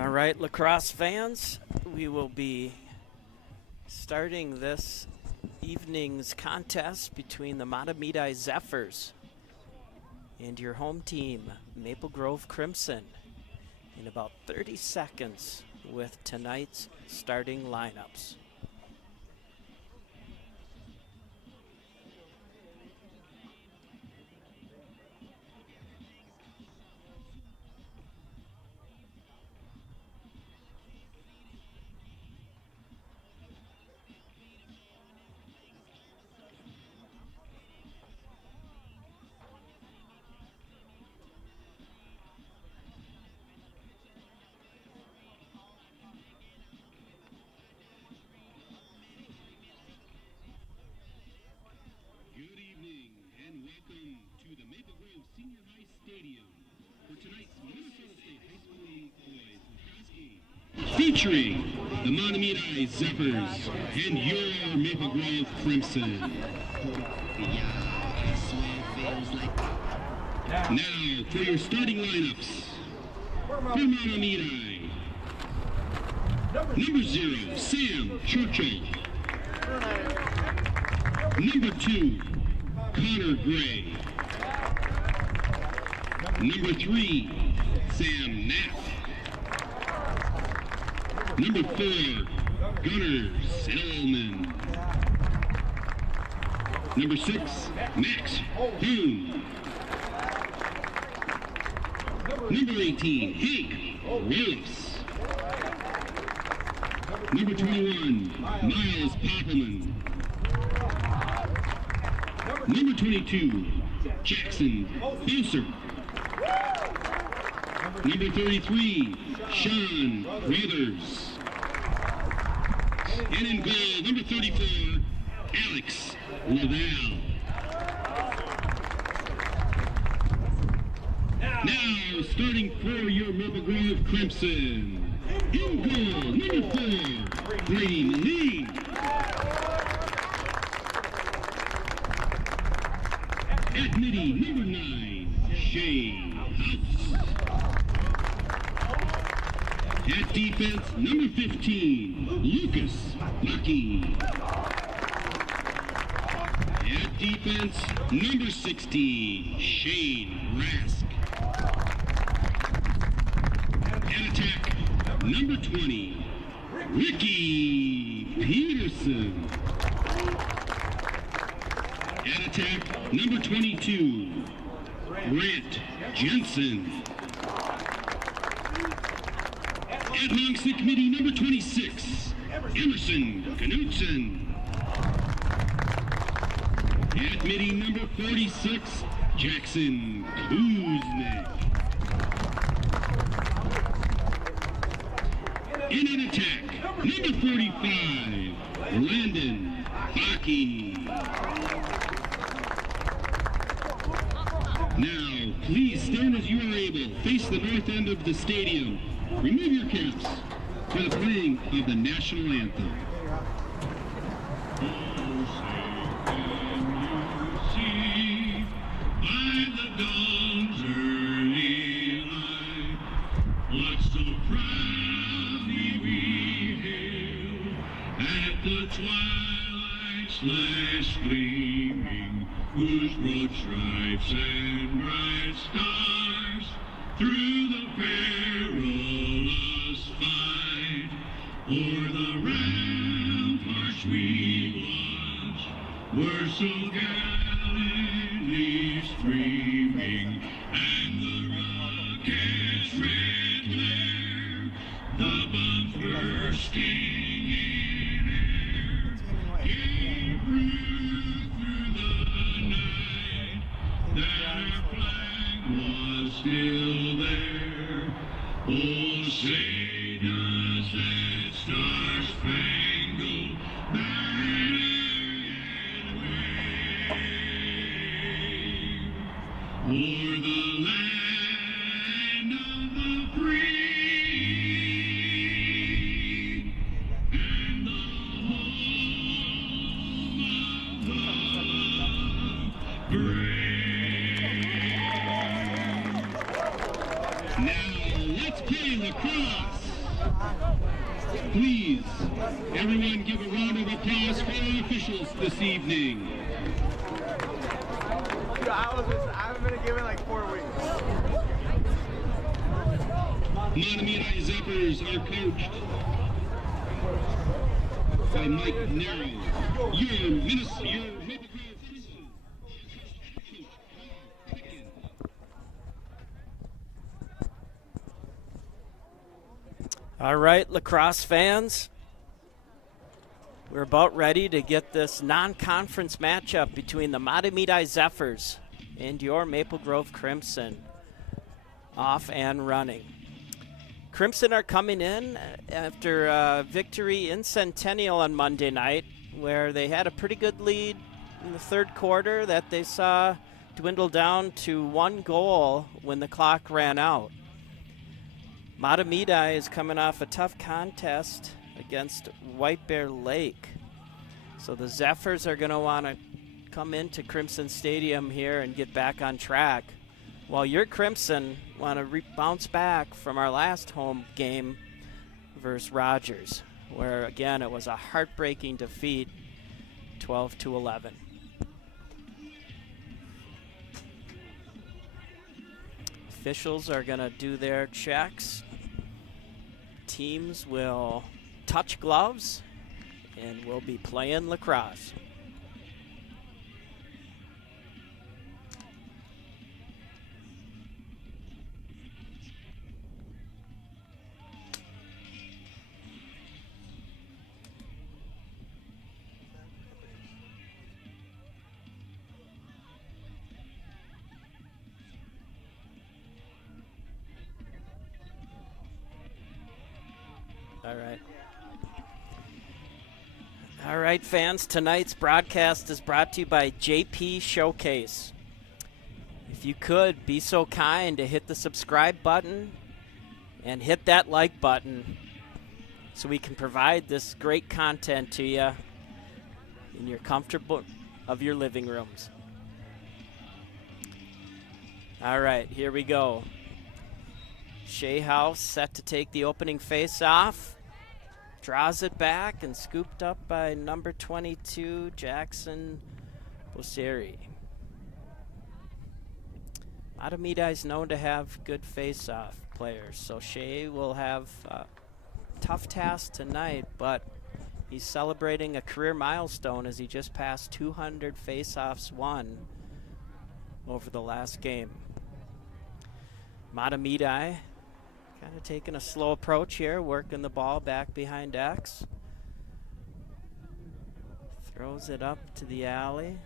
All right, lacrosse fans, we will be starting this evening's contest between the Mahtomedi Zephyrs and your home team, Maple Grove Crimson, in about 30 seconds with tonight's starting lineups. Featuring the Mahtomedi Zephyrs and your Maple Grove Crimson. Now for your starting lineups. For Mahtomedi, number 0, Sam Churchill. Number 2, Connor Gray. Number 3, Sam Knapp. Number 4, Gunnar Selman. Number 6, Max Hoon. Number 18, Hank Rolfs. Number 21, Miles Poppelman. Number 22, Jackson Boser. Number 33, Sean Brothers. And in goal, number 34, Alex Laval. Now, starting for your Maple Grove Crimson. In goal, number 4, Brady Moline. At midi, number 9, Shane House. At defense, number 15, Lucas Bucky. At defense, number 60, Shane Rask. At attack, number 20, Ricky Peterson. At attack, number 22, Grant Jensen. At long stick committee, number 26, Emerson Knutson. At midi, number 46, Jackson Kuznick. In an attack, number 45, Landon Baki. Now, please stand as you are able. Face the north end of the stadium. Remove your caps for the playing of the national anthem. By the dawn's early light, what so proudly we hail at the twilight's last gleaming, whose broad stripes and bright stars through the perilous fight o'er the ramparts we watched were so gallantly streaming, and the rocket's red glare, the bombs bursting in air, gave proof through the night that our flag was still there. Oh, say does that star-spangled banner yet wave o'er the land of the free and the home of the brave. Now let's play lacrosse. Please, everyone give a round of applause for our officials this evening. I haven't been given like 4 weeks. Mahtomedi Zephyrs are coached by Mike Narrow. Your Maple Grove Crimson. All right, lacrosse fans, we're about ready to get this non-conference matchup between the Mahtomedi Zephyrs and your Maple Grove Crimson off and running. Crimson are coming in after a victory in Centennial on Monday night, where they had a pretty good lead in the third quarter that they saw dwindle down to 1 goal when the clock ran out. Mahtomedi is coming off a tough contest against White Bear Lake. So the Zephyrs are going to want to come into Crimson Stadium here and get back on track, while your Crimson want to bounce back from our last home game versus Rogers, where again it was a heartbreaking defeat, 12-11. Officials are going to do their checks. Teams will touch gloves and we'll be playing lacrosse. All right, fans, tonight's broadcast is brought to you by JP Showcase. If you could, be so kind to hit the subscribe button and hit that like button so we can provide this great content to you in your comfortable of your living rooms. All right, here we go. Shea House set to take the opening face-off. Draws it back and scooped up by number 22, Jackson Bosseri. Mahtomedi is known to have good face-off players, so Shea will have a tough task tonight, but he's celebrating a career milestone as he just passed 200 face-offs won over the last game. Mahtomedi kind of taking a slow approach here, working the ball back behind X. Throws it up to the alley.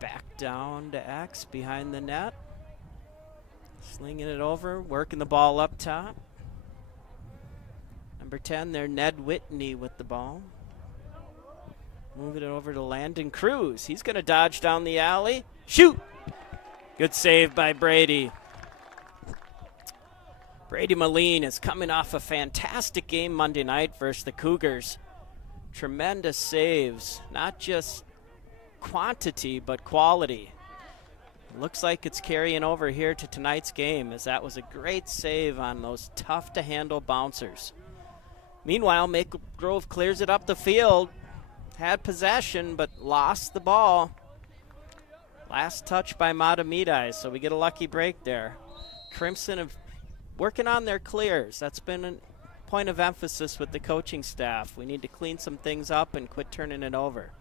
Back down to X behind the net. Slinging it over, working the ball up top. Number 10 there, Ned Whitney with the ball. Moving it over to Landon Cruz. He's going to dodge down the alley. Shoot! Good save by Brady. Brady Moline is coming off a fantastic game Monday night versus the Cougars. Tremendous saves, not just quantity, but quality. Looks like it's carrying over here to tonight's game, as that was a great save on those tough-to-handle bouncers. Meanwhile, Maple Grove clears it up the field. Had possession, but lost the ball. Last touch by Mahtomedi, so we get a lucky break there. Crimson have working on their clears. That's been a point of emphasis with the coaching staff. We need to clean some things up and quit turning it over.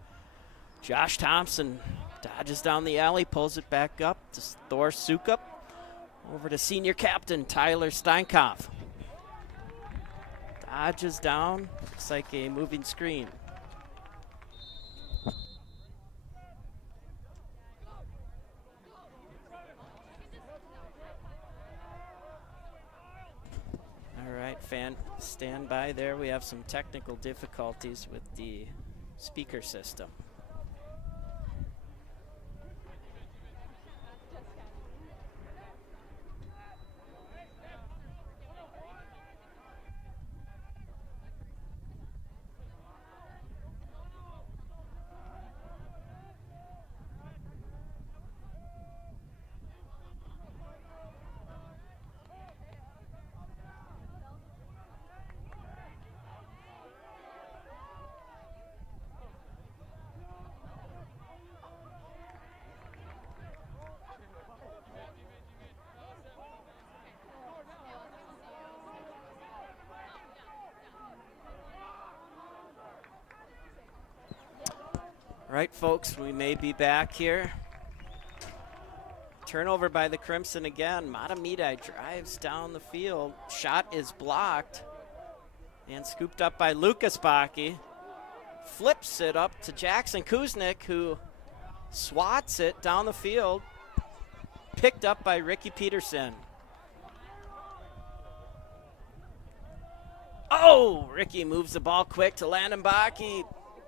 Josh Thompson dodges down the alley, pulls it back up to Thor Sukup. Over to senior captain Tyler Steinkopf. Dodges down, looks like a moving screen. All right, fan, stand by there. We have some technical difficulties with the speaker system. Right, folks, we may be back here. Turnover by the Crimson again. Mahtomedi drives down the field. Shot is blocked and scooped up by Lucas Baki. Flips it up to Jackson Kuznick, who swats it down the field. Picked up by Ricky Peterson. Oh, Ricky moves the ball quick to Landon Baki.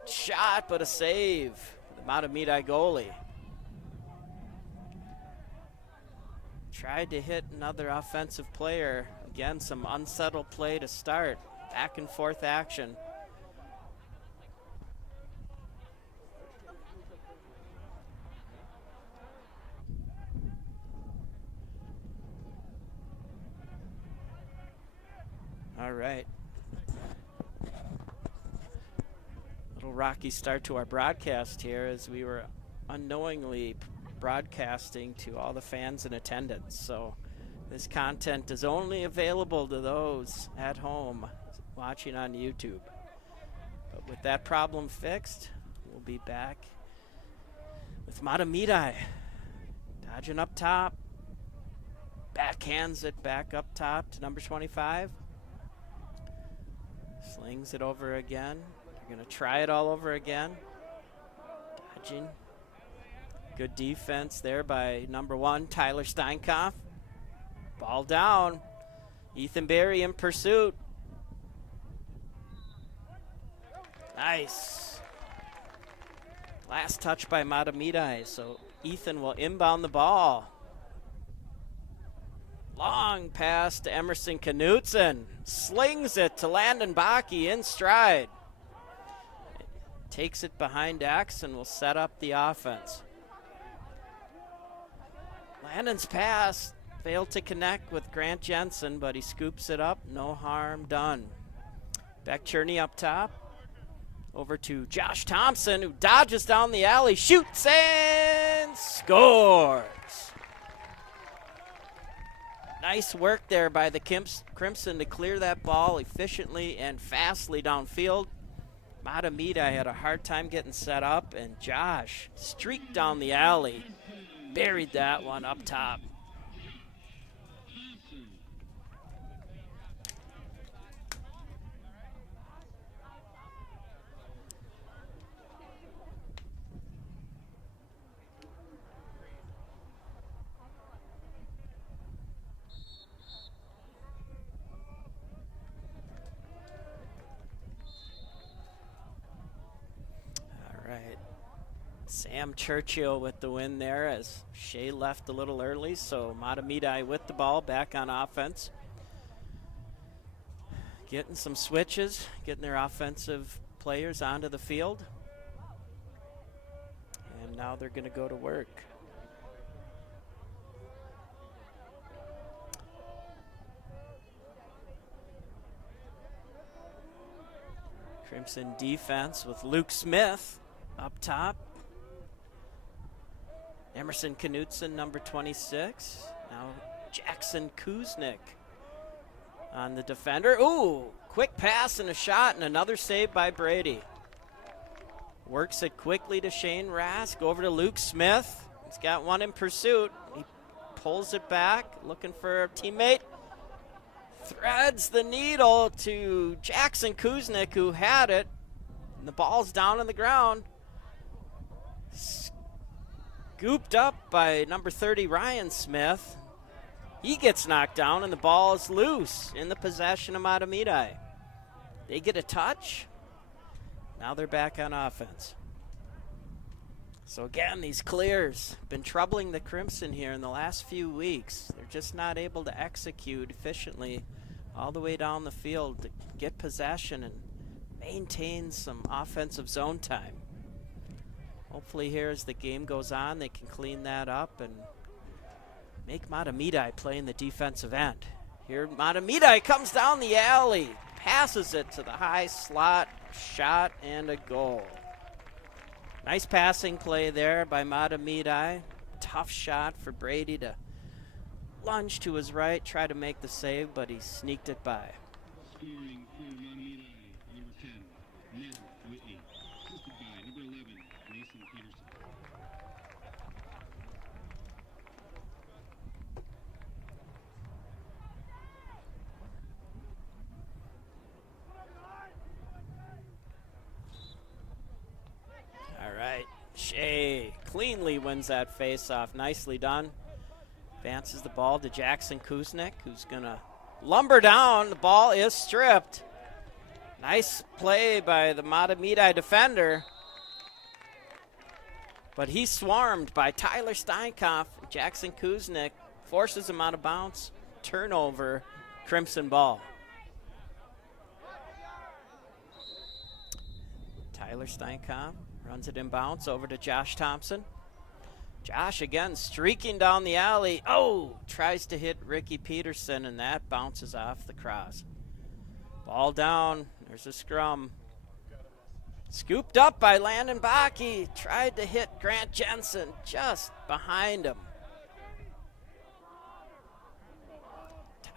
Shot, but a save. The Mahtomedi goalie. Tried to hit another offensive player. Again, some unsettled play to start. Back and forth action. All right. Little rocky start to our broadcast here as we were unknowingly broadcasting to all the fans in attendance. So this content is only available to those at home watching on YouTube. But with that problem fixed, we'll be back with Mahtomedi dodging up top. Backhands it back up top to number 25. Slings it over again. They're going to try it all over again. Dodging. Good defense there by number 1, Tyler Steinkoff. Ball down. Ethan Berry in pursuit. Nice. Last touch by Mahtomedi, so Ethan will inbound the ball. Long pass to Emerson Knutson. Slings it to Landon Baki in stride. Takes it behind X and will set up the offense. Landon's pass failed to connect with Grant Jensen, but he scoops it up. No harm done. Beck Cherney up top. Over to Josh Thompson, who dodges down the alley, shoots and scores. Nice work there by the Crimson to clear that ball efficiently and fastly downfield. Mahtomedi had a hard time getting set up, and Josh streaked down the alley. Buried that one up top. Sam Churchill with the win there as Shea left a little early, so Mahtomedi with the ball back on offense. Getting some switches, getting their offensive players onto the field. And now they're going to go to work. Crimson defense with Luke Smith up top. Emerson Knutson, number 26. Now Jackson Kuznick on the defender. Ooh, quick pass and a shot and another save by Brady. Works it quickly to Shane Rask. Over to Luke Smith. He's got one in pursuit. He pulls it back, looking for a teammate. Threads the needle to Jackson Kuznick, who had it. And the ball's down on the ground. Scooped up by number 30, Ryan Smith. He gets knocked down, and the ball is loose in the possession of Mahtomedi. They get a touch. Now they're back on offense. So again, these clears have been troubling the Crimson here in the last few weeks. They're just not able to execute efficiently all the way down the field to get possession and maintain some offensive zone time. Hopefully here as the game goes on, they can clean that up and make Mahtomedi play in the defensive end. Here Mahtomedi comes down the alley, passes it to the high slot, shot and a goal. Nice passing play there by Mahtomedi. Tough shot for Brady to lunge to his right, try to make the save, but he sneaked it by. Scoring for Mahtomedi, number 10, Ned Whitney. Assisted by number 11, Mason cleanly wins that face-off. Nicely done. Advances the ball to Jackson Kuznick, who's going to lumber down. The ball is stripped. Nice play by the Mahtomedi defender. But he's swarmed by Tyler Steinkoff. Jackson Kuznick forces him out of bounds. Turnover, Crimson ball. Tyler Steinkoff runs it in bounds over to Josh Thompson. Josh again streaking down the alley. Oh, tries to hit Ricky Peterson, and that bounces off the cross. Ball down. There's a scrum. Scooped up by Landon Bakke. Tried to hit Grant Jensen just behind him.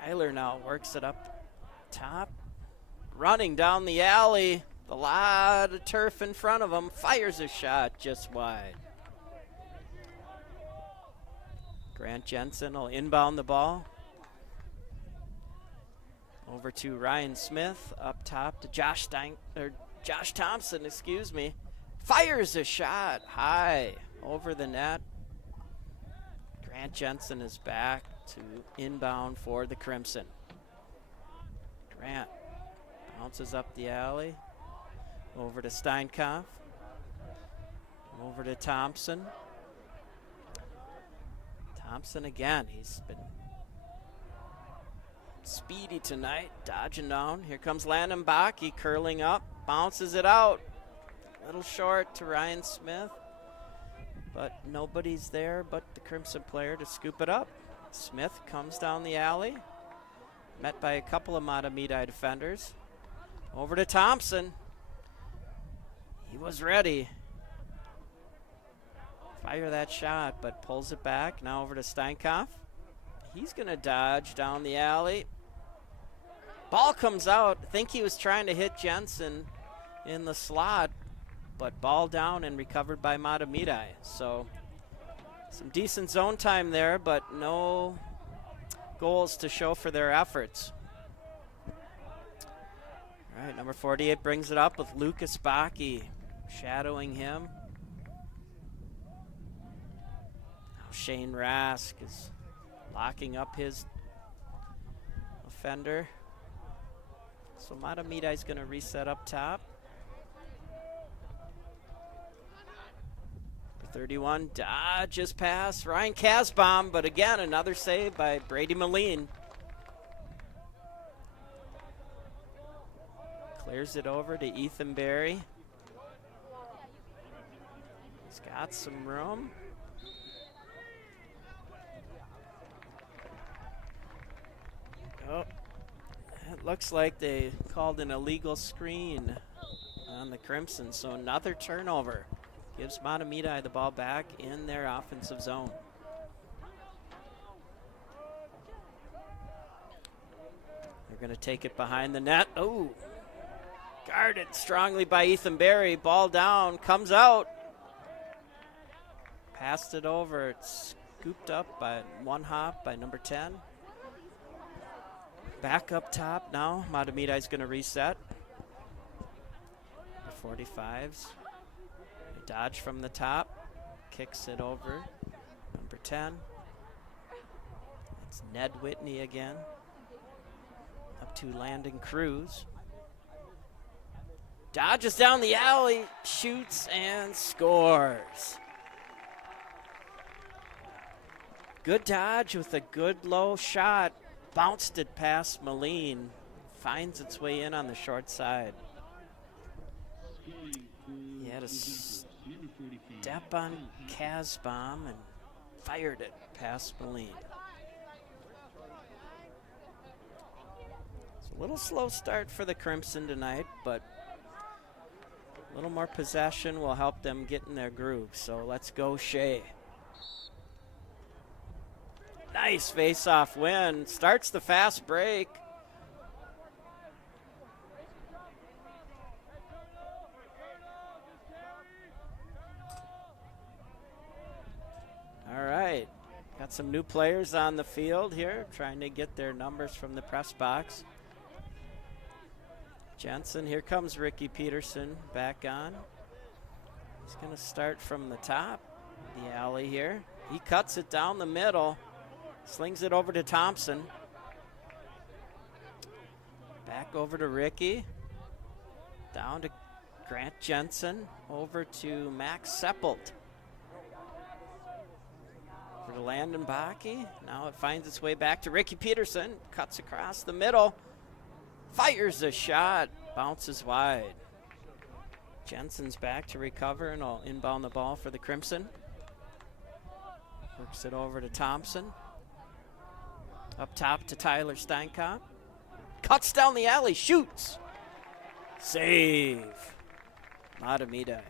Tyler now works it up top. Running down the alley. A lot of turf in front of him. Fires a shot just wide. Grant Jensen will inbound the ball. Over to Ryan Smith. Up top to Josh Thompson, fires a shot high over the net. Grant Jensen is back to inbound for the Crimson. Grant bounces up the alley. Over to Steinkoff. Over to Thompson. Thompson again. He's been speedy tonight, dodging down. Here comes Landon Bakke curling up. Bounces it out. A little short to Ryan Smith. But nobody's there but the Crimson player to scoop it up. Smith comes down the alley. Met by a couple of Mahtomedi defenders. Over to Thompson. He was ready. Fire that shot, but pulls it back. Now over to Steinkoff. He's going to dodge down the alley. Ball comes out. I think he was trying to hit Jensen in the slot, but ball down and recovered by Mahtomedi. So some decent zone time there, but no goals to show for their efforts. All right, number 48 brings it up with Lucas Bakke shadowing him. Now Shane Rask is locking up his offender. So Mahtomedi is going to reset up top. 31 dodges pass. Ryan Kasbaum, but again, another save by Brady Moline. Clears it over to Ethan Berry. He's got some room. Oh, it looks like they called an illegal screen on the Crimson, so another turnover. Gives Mahtomedi the ball back in their offensive zone. They're going to take it behind the net. Oh, guarded strongly by Ethan Berry. Ball down, comes out. Passed it over. It's scooped up by one hop by number 10. Back up top now. Mahtomedi is going to reset. The 45s. Dodge from the top, kicks it over, number 10. It's Ned Whitney again. Up to Landon Cruz. Dodges down the alley, shoots and scores. Good dodge with a good low shot. Bounced it past Moline. Finds its way in on the short side. He had a step on Kasbaum and fired it past Moline. It's a little slow start for the Crimson tonight, but a little more possession will help them get in their groove. So let's go Shea. Nice face-off win. Starts the fast break. All right, got some new players on the field here, trying to get their numbers from the press box. Jensen, here comes Ricky Peterson back on. He's going to start from the top. the alley here. He cuts it down the middle, slings it over to Thompson. Back over to Ricky. Down to Grant Jensen. Over to Max Seppelt. For to Landon Bakke. Now it finds its way back to Ricky Peterson. Cuts across the middle. Fires a shot. Bounces wide. Jensen's back to recover and will inbound the ball for the Crimson. Works it over to Thompson. Up top to Tyler Steinkopf. Cuts down the alley, shoots. Save. Mahtomedi.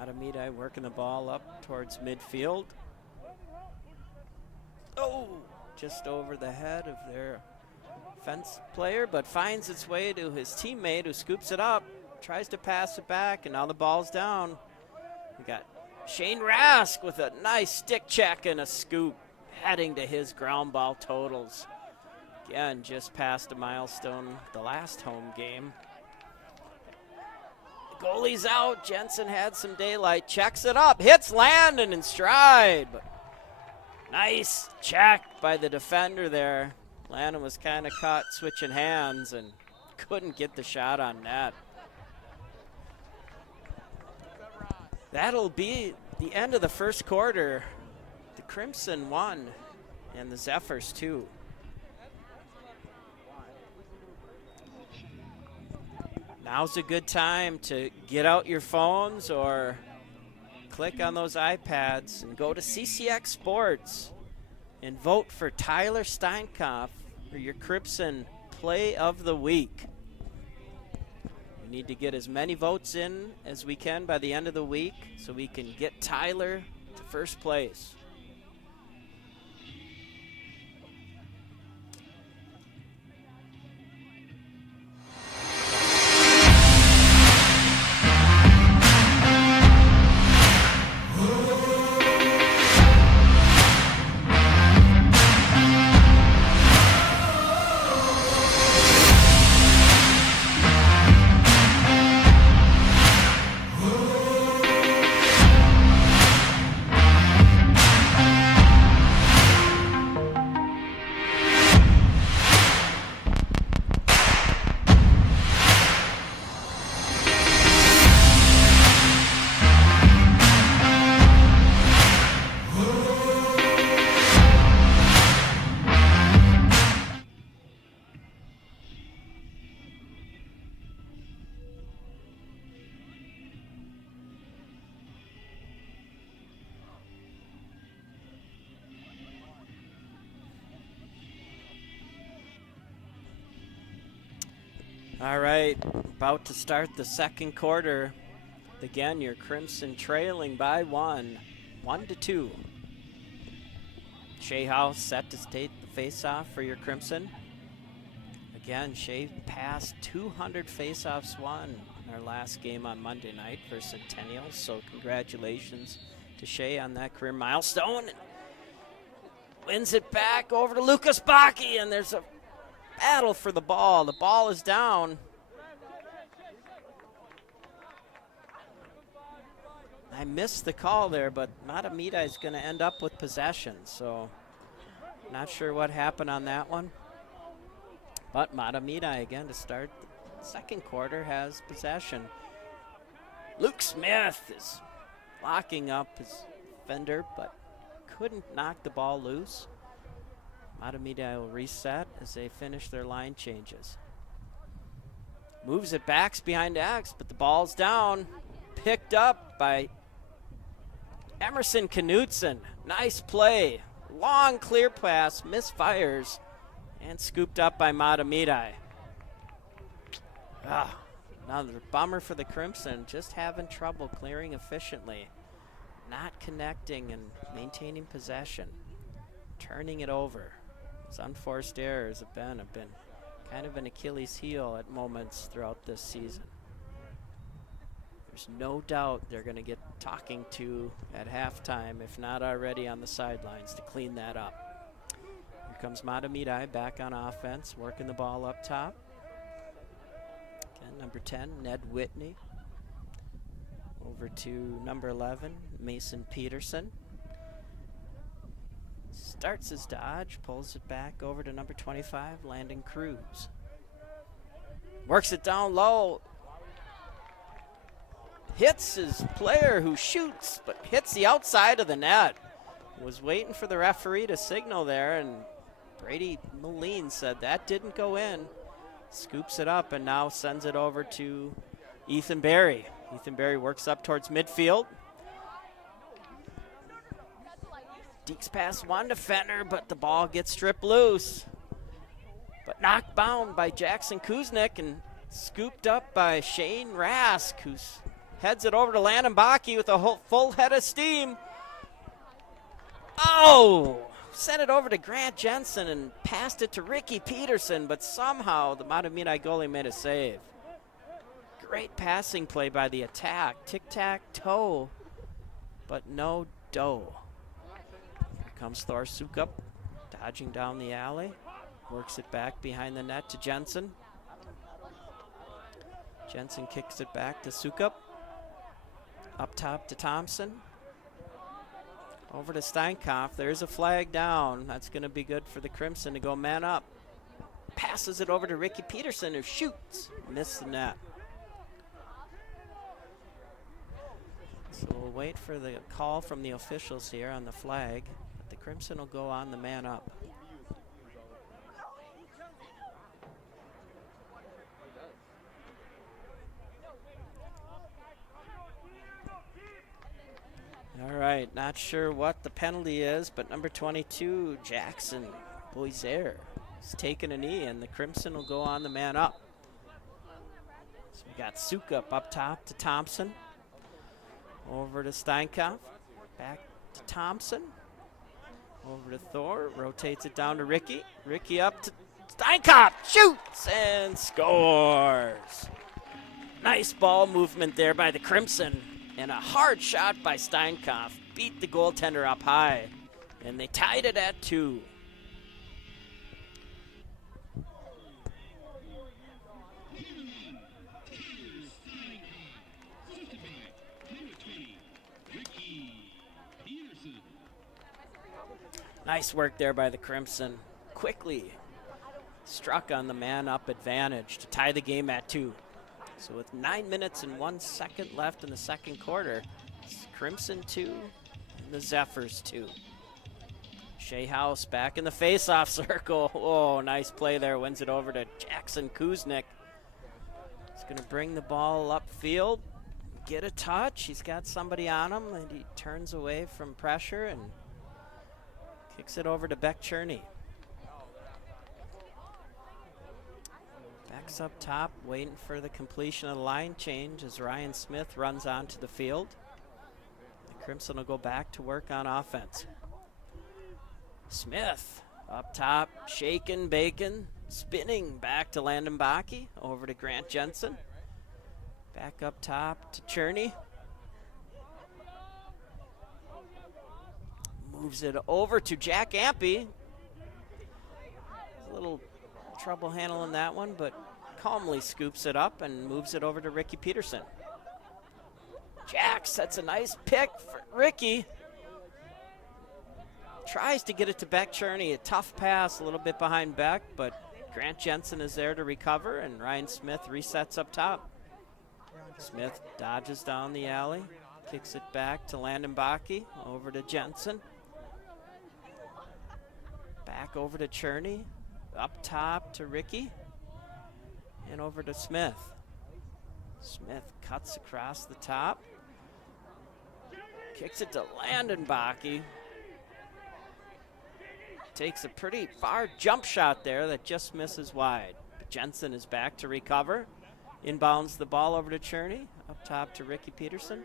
Mahtomedi working the ball up towards midfield. Oh, just over the head of their fence player, but finds its way to his teammate who scoops it up, tries to pass it back, and now the ball's down. We got Shane Rask with a nice stick check and a scoop, heading to his ground ball totals. Again, just past a milestone the last home game. The goalie's out. Jensen had some daylight, checks it up, hits Landon in stride. But nice check by the defender there. Landon was kind of caught switching hands and couldn't get the shot on net. That'll be the end of the first quarter. The Crimson won and the Zephyrs too. Now's a good time to get out your phones or click on those iPads and go to CCX Sports and vote for Tyler Steinkopf for your Crimson Play of the Week. We need to get as many votes in as we can by the end of the week so we can get Tyler to first place. All right, about to start the second quarter. Again, your Crimson trailing by 1-2. Shea House set to take the face-off for your Crimson. Again, Shea passed 200 face-offs won in our last game on Monday night for Centennial, so congratulations to Shea on that career milestone. Wins it back over to Lucas Bakke, and there's a battle for the ball. The ball is down. I missed the call there, but Mahtomedi is going to end up with possession, so not sure what happened on that one. But Mahtomedi, again, to start the second quarter, has possession. Luke Smith is locking up his fender, but couldn't knock the ball loose. Mahtomedi will reset as they finish their line changes. Moves it backs behind X, but the ball's down. Picked up by Emerson Knutson. Nice play. Long clear pass, misfires, and scooped up by Mahtomedi. Another bummer for the Crimson, just having trouble clearing efficiently. Not connecting and maintaining possession. Turning it over. Those unforced errors have been kind of an Achilles heel at moments throughout this season. There's no doubt they're going to get talking to at halftime, if not already on the sidelines, to clean that up. Here comes Mahtomedi back on offense, working the ball up top. Number 10, Ned Whitney. Over to number 11, Mason Peterson. Starts his dodge, pulls it back over to number 25, Landon Cruz. Works it down low. Hits his player who shoots, but hits the outside of the net. Was waiting for the referee to signal there, and Brady Moline said that didn't go in. Scoops it up and now sends it over to Ethan Berry. Ethan Berry works up towards midfield. Dekes past one defender, but the ball gets stripped loose. But knocked bound by Jackson Kuznick and scooped up by Shane Rask, who heads it over to Landon Baki with a full head of steam. Oh! Sent it over to Grant Jensen and passed it to Ricky Peterson, but somehow the Mahtomedi goalie made a save. Great passing play by the attack. Tic-tac-toe, but no dough. Here comes Thor Sukup, dodging down the alley. Works it back behind the net to Jensen. Jensen kicks it back to Sukup. Up top to Thompson. Over to Steinkampf. There's a flag down. That's going to be good for the Crimson to go man up. Passes it over to Ricky Peterson, who shoots. Missed the net. So we'll wait for the call from the officials here on the flag. But the Crimson will go on the man up. All right, not sure what the penalty is, but number 22, Jackson Boiser, is taking a knee, and the Crimson will go on the man up. So we got Sukup up top to Thompson. Over to Steinkampf. Back to Thompson. Over to Thor. Rotates it down to Ricky. Ricky up to Steinkampf. Shoots and scores. Nice ball movement there by the Crimson. And a hard shot by Steinkampf beat the goaltender up high. And they tied it at 2. Nice work there by the Crimson. Quickly struck on the man-up advantage to tie the game at 2. So with 9 minutes and 1 second left in the second quarter, it's Crimson 2 and the Zephyrs 2. Shea House back in the face-off circle. Oh, nice play there. Wins it over to Jackson Kuznick. He's going to bring the ball upfield, get a touch. He's got somebody on him, and he turns away from pressure and kicks it over to Beck Cherney. Beck's up top, waiting for the completion of the line change as Ryan Smith runs onto the field. The Crimson will go back to work on offense. Smith up top, shaking, bacon, spinning back to Landon Baki, over to Grant Jensen. Back up top to Cherney. Moves it over to Jack Ampey. A little trouble handling that one, but calmly scoops it up and moves it over to Ricky Peterson. Jack sets a nice pick for Ricky. Tries to get it to Beck Cherney. A tough pass, a little bit behind Beck, but Grant Jensen is there to recover, and Ryan Smith resets up top. Smith dodges down the alley, kicks it back to Landon Baki, over to Jensen. Back over to Cherney, up top to Ricky, and over to Smith. Smith cuts across the top, kicks it to Landon Baki. Takes a pretty far jump shot there that just misses wide. But Jensen is back to recover. Inbounds the ball over to Cherney, up top to Ricky Peterson.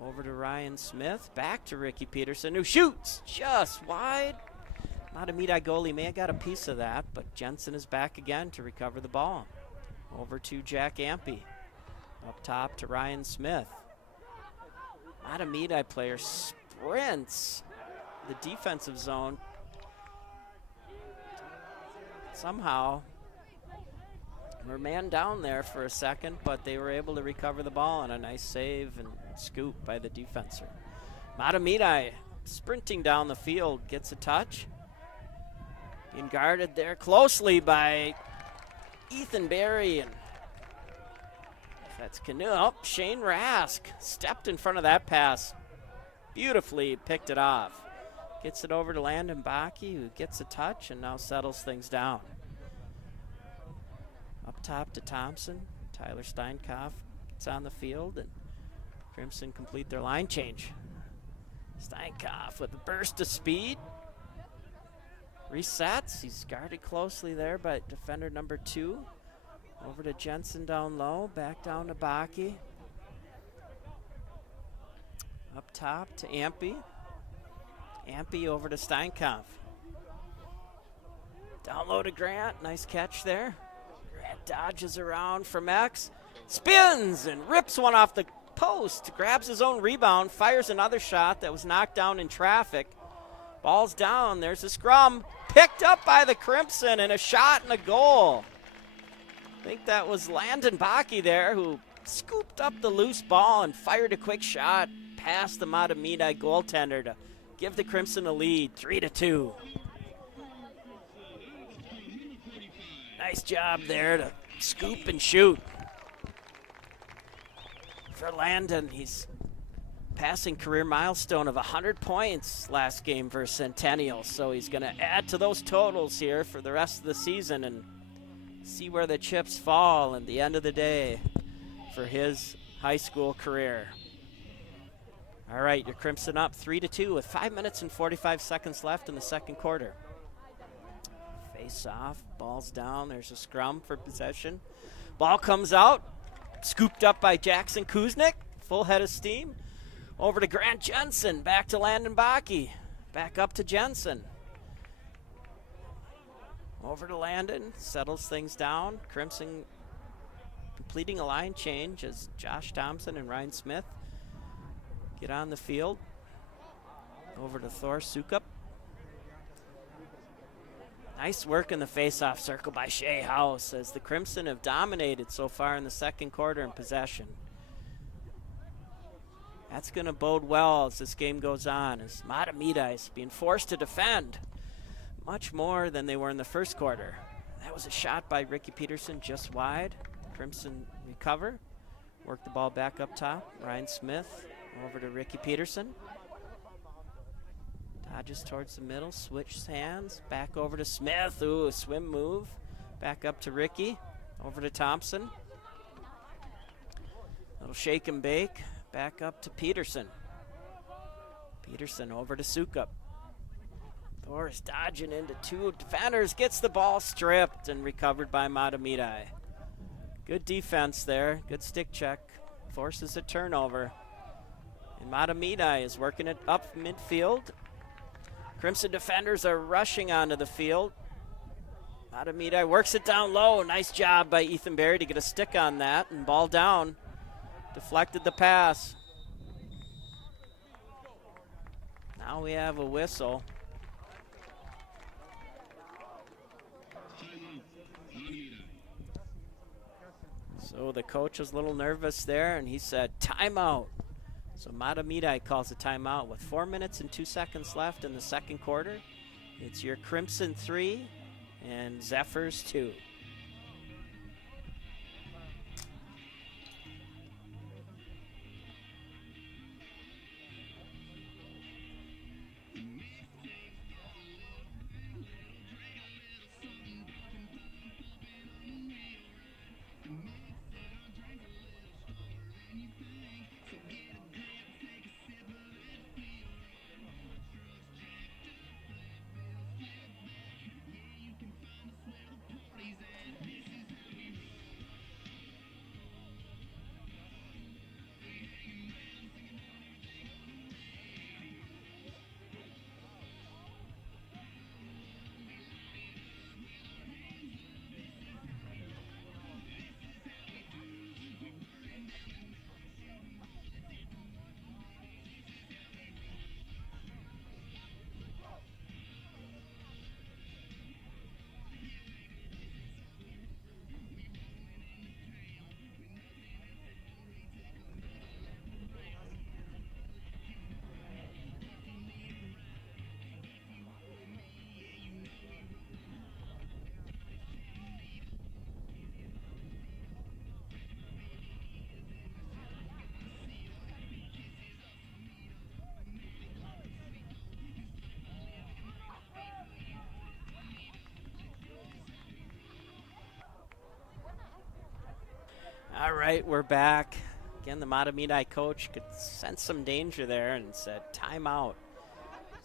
Over to Ryan Smith, back to Ricky Peterson, who shoots just wide. Mahtomedi goalie may have got a piece of that, but Jensen is back again to recover the ball. Over to Jack Ampey, up top to Ryan Smith. Mahtomedi player sprints the defensive zone. Somehow Were man down there for a second, but they were able to recover the ball on a nice save and scoop by the defenser. Mahtomedi sprinting down the field, gets a touch. Being guarded there closely by Ethan Berry, and that's Canoe. Oh, Shane Rask stepped in front of that pass. Beautifully picked it off. Gets it over to Landon Bakke, who gets a touch and now settles things down. Up top to Thompson. Tyler Steinkopf gets on the field, and Crimson complete their line change. Steinkopf with a burst of speed. Resets. He's guarded closely there by defender number 2. Over to Jensen down low. Back down to Bakke. Up top to Ampe. Ampe over to Steinkopf. Down low to Grant. Nice catch there. Grant dodges around from X. Spins and rips one off the post. Grabs his own rebound. Fires another shot that was knocked down in traffic. Ball's down. There's a scrum. Picked up by the Crimson, and a shot and a goal. I think that was Landon Bakke there, who scooped up the loose ball and fired a quick shot past the Mahtomedi goaltender to give the Crimson a lead, 3-2. Nice job there to scoop and shoot. For Landon, he's passing career milestone of 100 points last game versus Centennial, so he's going to add to those totals here for the rest of the season and see where the chips fall at the end of the day for his high school career. All right, your Crimson up 3-2 with 5 minutes and 45 seconds left in the second quarter. Face off, ball's down. There's a scrum for possession. Ball comes out, scooped up by Jackson Kuznick, full head of steam. Over to Grant Jensen, back to Landon Bakke, back up to Jensen. Over to Landon, settles things down. Crimson completing a line change as Josh Thompson and Ryan Smith get on the field. Over to Thor Sukup. Nice work in the face-off circle by Shea House as the Crimson have dominated so far in the second quarter in possession. That's going to bode well as this game goes on, as Mahtomedi is being forced to defend much more than they were in the first quarter. That was a shot by Ricky Peterson just wide. Crimson recover. Work the ball back up top. Ryan Smith over to Ricky Peterson. Dodges towards the middle, switches hands, back over to Smith. Ooh, a swim move. Back up to Ricky, over to Thompson. Little shake and bake, back up to Peterson. Peterson over to Sukup. Thor is dodging into 2 defenders, gets the ball stripped and recovered by Mahtomedi. Good defense there, good stick check, forces a turnover. And Mahtomedi is working it up midfield. Crimson defenders are rushing onto the field. Mahtomedi works it down low. Nice job by Ethan Berry to get a stick on that, and ball down. Deflected the pass. Now we have a whistle. So the coach was a little nervous there, and he said, timeout. So Mahtomedi calls a timeout with 4 minutes and 2 seconds left in the second quarter. It's your Crimson 3 and Zephyrs 2. All right, we're back. Again, the Mahtomedi coach could sense some danger there and said timeout.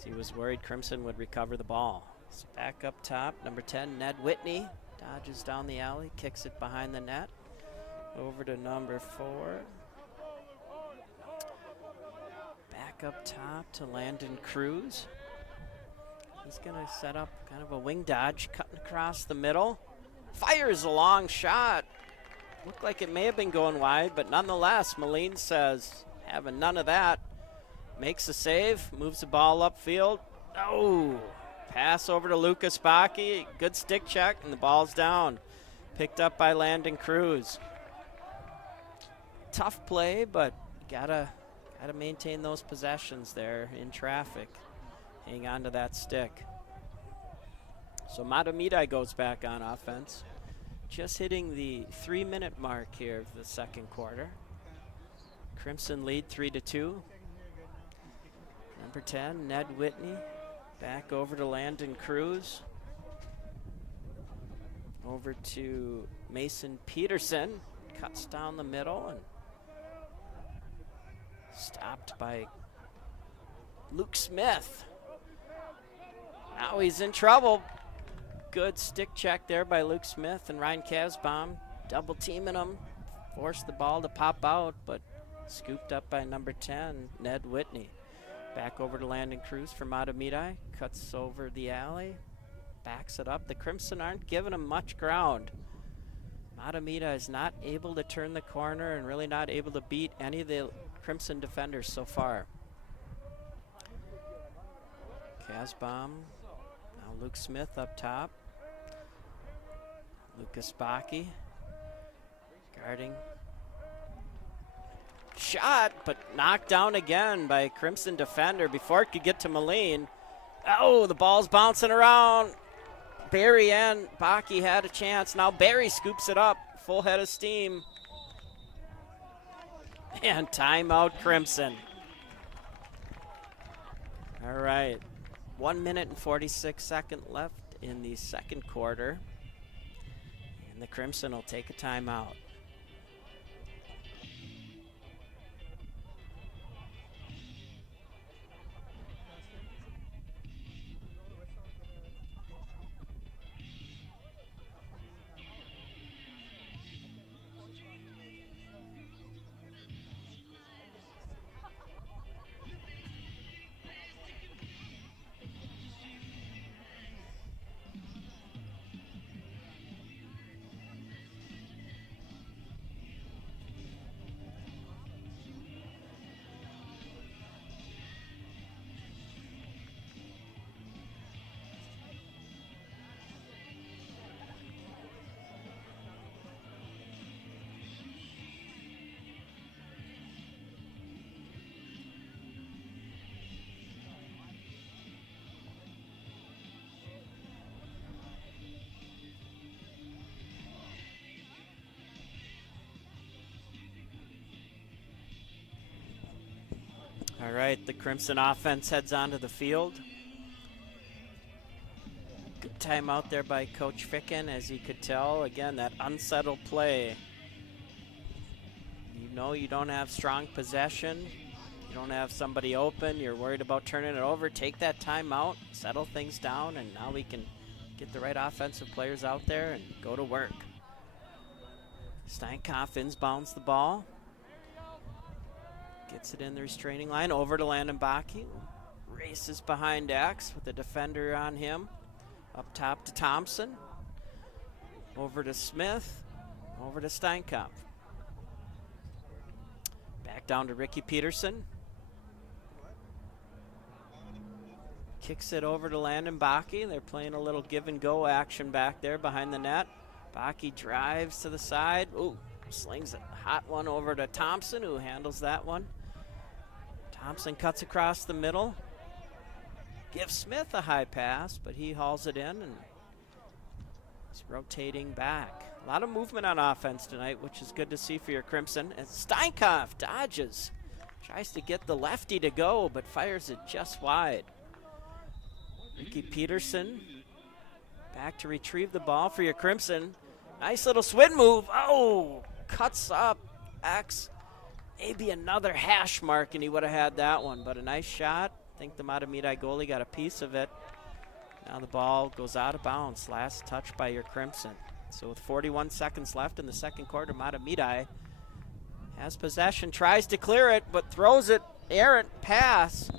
He was worried Crimson would recover the ball. So back up top, number 10, Ned Whitney, dodges down the alley, kicks it behind the net. Over to number 4. Back up top to Landon Cruz. He's gonna set up kind of a wing dodge, cutting across the middle. Fires a long shot. Looked like it may have been going wide, but nonetheless, Moline says, having none of that. Makes a save, moves the ball upfield. Oh, pass over to Lucas Baki. Good stick check, and the ball's down. Picked up by Landon Cruz. Tough play, but gotta maintain those possessions there in traffic. Hang on to that stick. So Mahtomedi goes back on offense. Just hitting the 3-minute mark here of the second quarter. Crimson lead 3-2. Number 10, Ned Whitney, back over to Landon Cruz. Over to Mason Peterson, cuts down the middle and stopped by Luke Smith. Now he's in trouble. Good stick check there by Luke Smith and Ryan Kasbaum, double teaming him. Forced the ball to pop out, but scooped up by number 10, Ned Whitney. Back over to Landon Cruz for Mahtomedi. Cuts over the alley. Backs it up. The Crimson aren't giving him much ground. Mahtomedi is not able to turn the corner and really not able to beat any of the Crimson defenders so far. Kasbaum. Now Luke Smith up top. Lucas Baki. Guarding. Shot, but knocked down again by a Crimson defender before it could get to Moline. Oh, the ball's bouncing around. Barry and Baki had a chance. Now Barry scoops it up. Full head of steam. And timeout Crimson. All right. 1 minute and 46 seconds left in the second quarter. And the Crimson will take a timeout. All right, the Crimson offense heads onto the field. Good timeout there by Coach Ficken, as he could tell. Again, that unsettled play. You know you don't have strong possession. You don't have somebody open. You're worried about turning it over. Take that timeout, settle things down, and now we can get the right offensive players out there and go to work. Steinkoff inbounds the ball. Gets it in the restraining line, over to Landon Baki. Races behind X with the defender on him. Up top to Thompson. Over to Smith. Over to Steinkoff. Back down to Ricky Peterson. Kicks it over to Landon Baki. They're playing a little give and go action back there behind the net. Baki drives to the side. Ooh, slings a hot one over to Thompson, who handles that one. Thompson cuts across the middle. Gives Smith a high pass, but he hauls it in and he's rotating back. A lot of movement on offense tonight, which is good to see for your Crimson. And Steinkoff dodges. Tries to get the lefty to go, but fires it just wide. Ricky Peterson back to retrieve the ball for your Crimson. Nice little swing move. Oh, cuts up X. Maybe another hash mark, and he would have had that one. But a nice shot. I think the Mahtomedi goalie got a piece of it. Now the ball goes out of bounds. Last touch by your Crimson. So with 41 seconds left in the second quarter, Mahtomedi has possession, tries to clear it, but throws it errant pass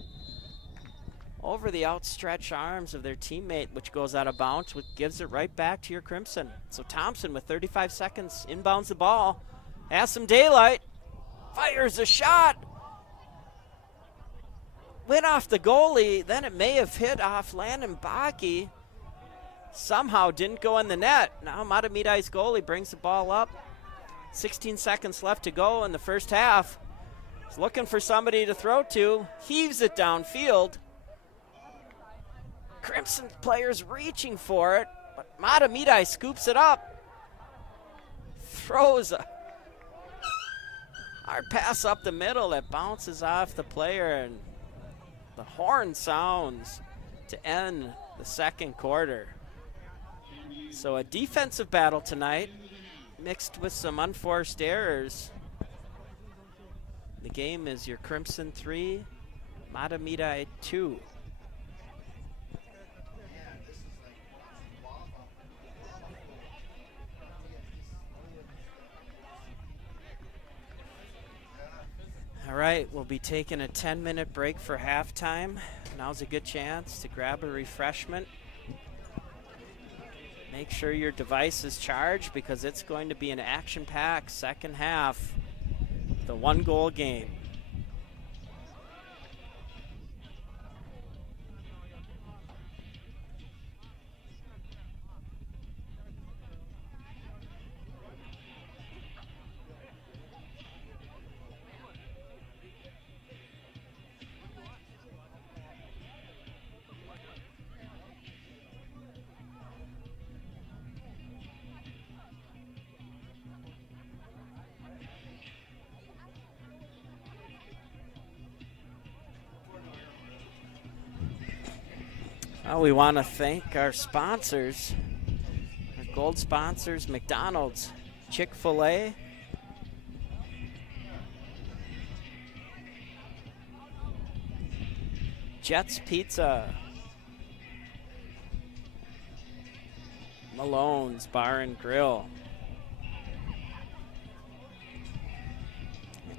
over the outstretched arms of their teammate, which goes out of bounds, which gives it right back to your Crimson. So Thompson, with 35 seconds, inbounds the ball, has some daylight, fires a shot. Went off the goalie, then it may have hit off Landon Bakke. Somehow didn't go in the net. Now Mahtomedi's goalie brings the ball up. 16 seconds left to go in the first half. He's looking for somebody to throw to. Heaves it downfield. Crimson players reaching for it, but Mahtomedi scoops it up. Throws a hard pass up the middle that bounces off the player, and the horn sounds to end the second quarter. So a defensive battle tonight, mixed with some unforced errors. The game is your Crimson 3, Mahtomedi 2. All right, we'll be taking a 10-minute break for halftime. Now's a good chance to grab a refreshment. Make sure your device is charged because it's going to be an action-packed second half. The one-goal game. Well, we want to thank our sponsors, our gold sponsors, McDonald's, Chick-fil-A, Jets Pizza, Malone's Bar and Grill,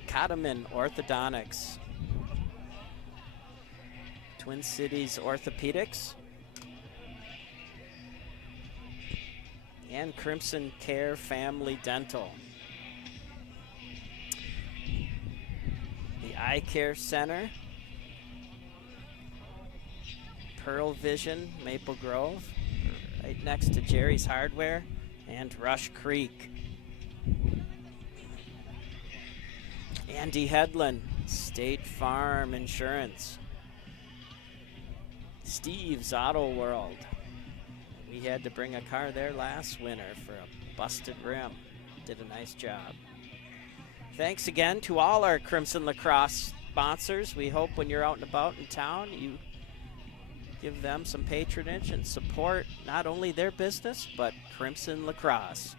Cottoman Orthodontics, Twin Cities Orthopedics, and Crimson Care Family Dental. The Eye Care Center, Pearl Vision, Maple Grove, right next to Jerry's Hardware, and Rush Creek. Andy Hedlund, State Farm Insurance. Steve's Auto World. We had to bring a car there last winter for a busted rim. Did a nice job. Thanks again to all our Crimson Lacrosse sponsors. We hope when you're out and about in town, you give them some patronage and support not only their business, but Crimson Lacrosse.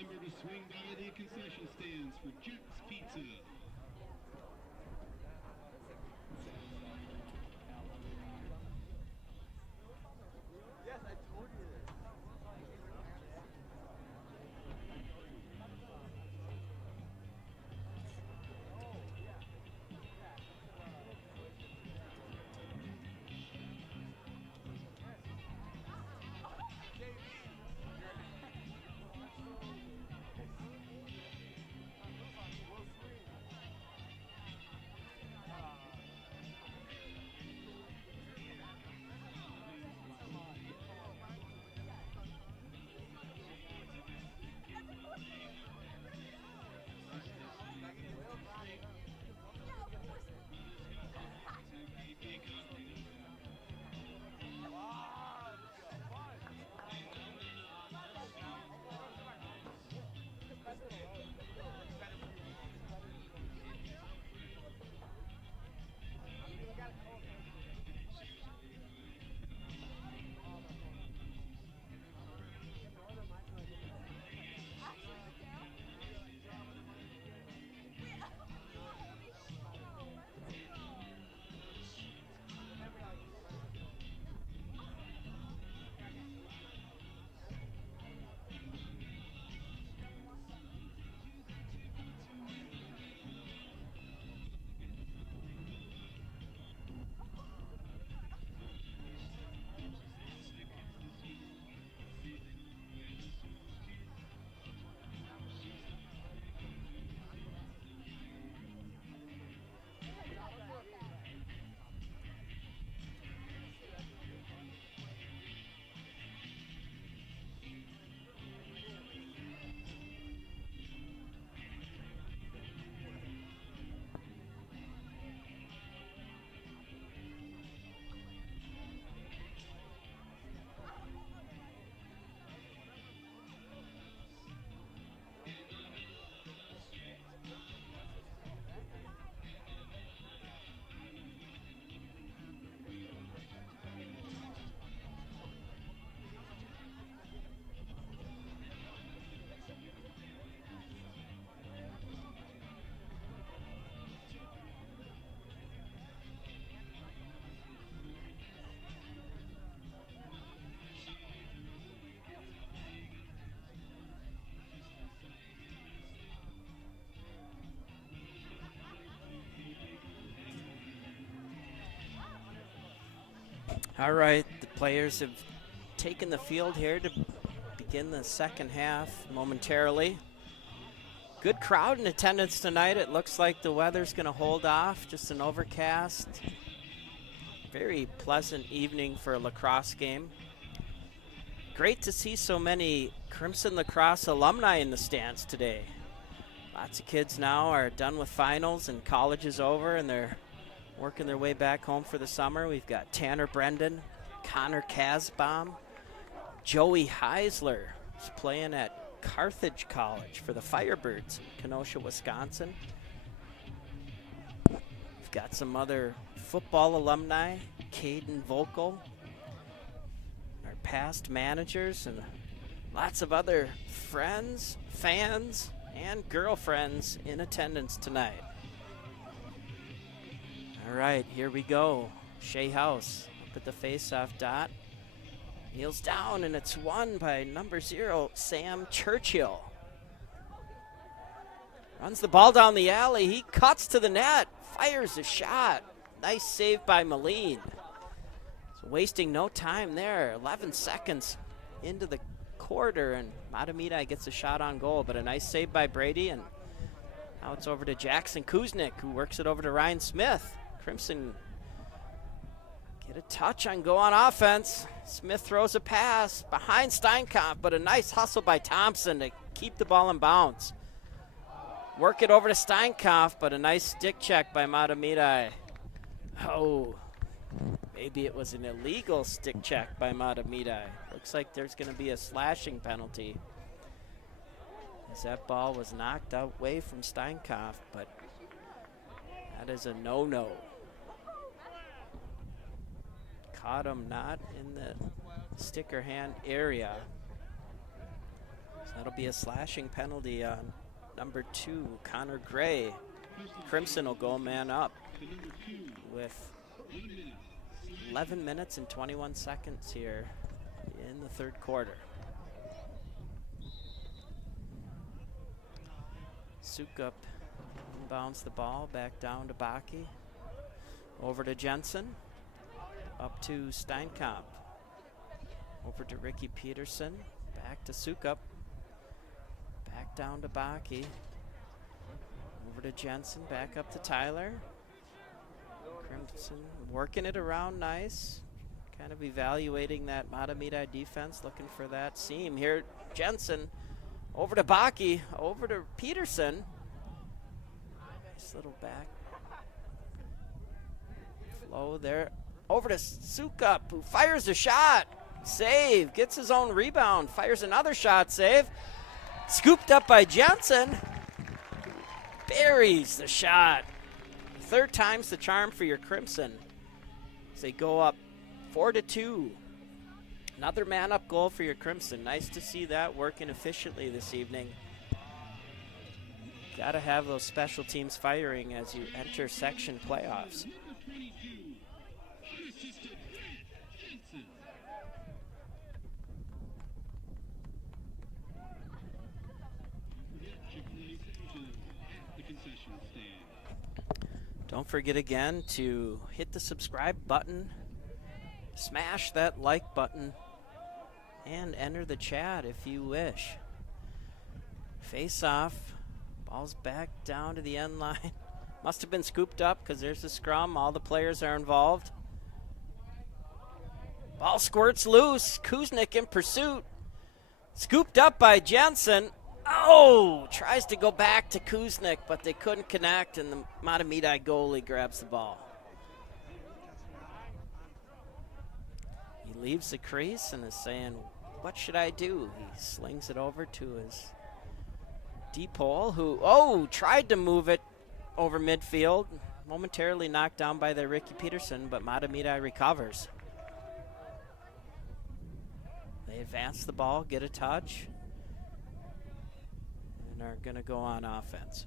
Remember to swing by the concession stands for Jet's Pizza. Yes, I told you this. All right, the players have taken the field here to begin the second half momentarily. Good crowd in attendance tonight. It looks like the weather's going to hold off, just an overcast. Very pleasant evening for a lacrosse game. Great to see so many Crimson Lacrosse alumni in the stands today. Lots of kids now are done with finals and college is over and they're working their way back home for the summer. We've got Tanner Brendan, Connor Casbaum, Joey Heisler is playing at Carthage College for the Firebirds in Kenosha, Wisconsin. We've got some other football alumni, Caden Volkel, our past managers, and lots of other friends, fans, and girlfriends in attendance tonight. All right, here we go. Shea House up at the face-off dot. Heels down, and it's won by number 0, Sam Churchill. Runs the ball down the alley. He cuts to the net, fires a shot. Nice save by Moline. So wasting no time there. 11 seconds into the quarter, and Mahtomedi gets a shot on goal, but a nice save by Brady, and now it's over to Jackson Kuznick, who works it over to Ryan Smith. Crimson get a touch on go on offense. Smith throws a pass behind Steinkamp, but a nice hustle by Thompson to keep the ball in bounds. Work it over to Steinkamp, but a nice stick check by Mahtomedi. Oh, maybe it was an illegal stick check by Mahtomedi. Looks like there's going to be a slashing penalty, as that ball was knocked away from Steinkamp, but that is a no-no. Caught him not in the sticker hand area. So that'll be a slashing penalty on number 2, Connor Gray. Crimson will go man up with 11 minutes and 21 seconds here in the third quarter. Sukup inbounds the ball back down to Baki. Over to Jensen. Up to Steinkamp. Over to Ricky Peterson. Back to Sukup. Back down to Baki. Over to Jensen. Back up to Tyler. Crimson working it around nice. Kind of evaluating that Mahtomedi defense, looking for that seam. Here, Jensen. Over to Baki. Over to Peterson. Nice little back flow there. Over to Sukup, who fires a shot. Save. Gets his own rebound. Fires another shot. Save. Scooped up by Jensen. Buries the shot. Third time's the charm for your Crimson as they go up 4-2. Another man-up goal for your Crimson. Nice to see that working efficiently this evening. Got to have those special teams firing as you enter section playoffs. Don't forget again to hit the subscribe button, smash that like button, and enter the chat if you wish. Face off, ball's back down to the end line. Must have been scooped up because there's the scrum. All the players are involved. Ball squirts loose. Kuznick in pursuit. Scooped up by Jensen. Oh, tries to go back to Kuznick, but they couldn't connect, and the Mahtomedi goalie grabs the ball. He leaves the crease and is saying, what should I do? He slings it over to his deep hole, who, tried to move it over midfield. Momentarily knocked down by the Ricky Peterson, but Mahtomedi recovers. They advance the ball, get a touch, and are going to go on offense.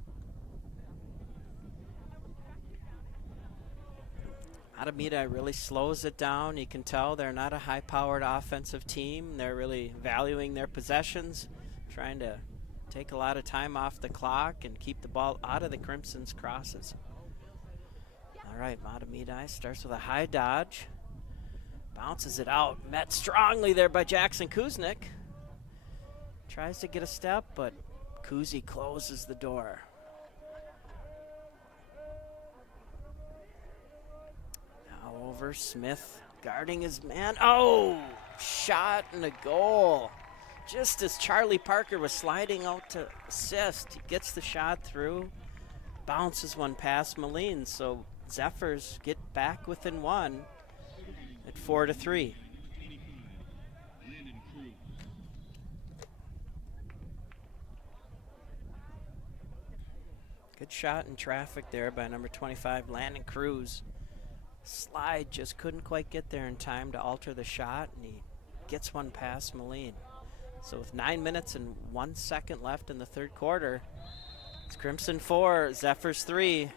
Mahtomedi really slows it down. You can tell they're not a high-powered offensive team. They're really valuing their possessions, trying to take a lot of time off the clock and keep the ball out of the Crimson's crosses. All right, Mahtomedi starts with a high dodge. Bounces it out. Met strongly there by Jackson Kuznick. Tries to get a step, but Kuzi closes the door. Now over Smith guarding his man. Oh, shot and a goal. Just as Charlie Parker was sliding out to assist, he gets the shot through, bounces one past Moline, so Zephyrs get back within one at 4-3. Good shot in traffic there by number 25, Landon Cruz. Slide just couldn't quite get there in time to alter the shot, and he gets one past Moline. So with 9 minutes and 1 second left in the third quarter, it's Crimson 4, Zephyrs 3.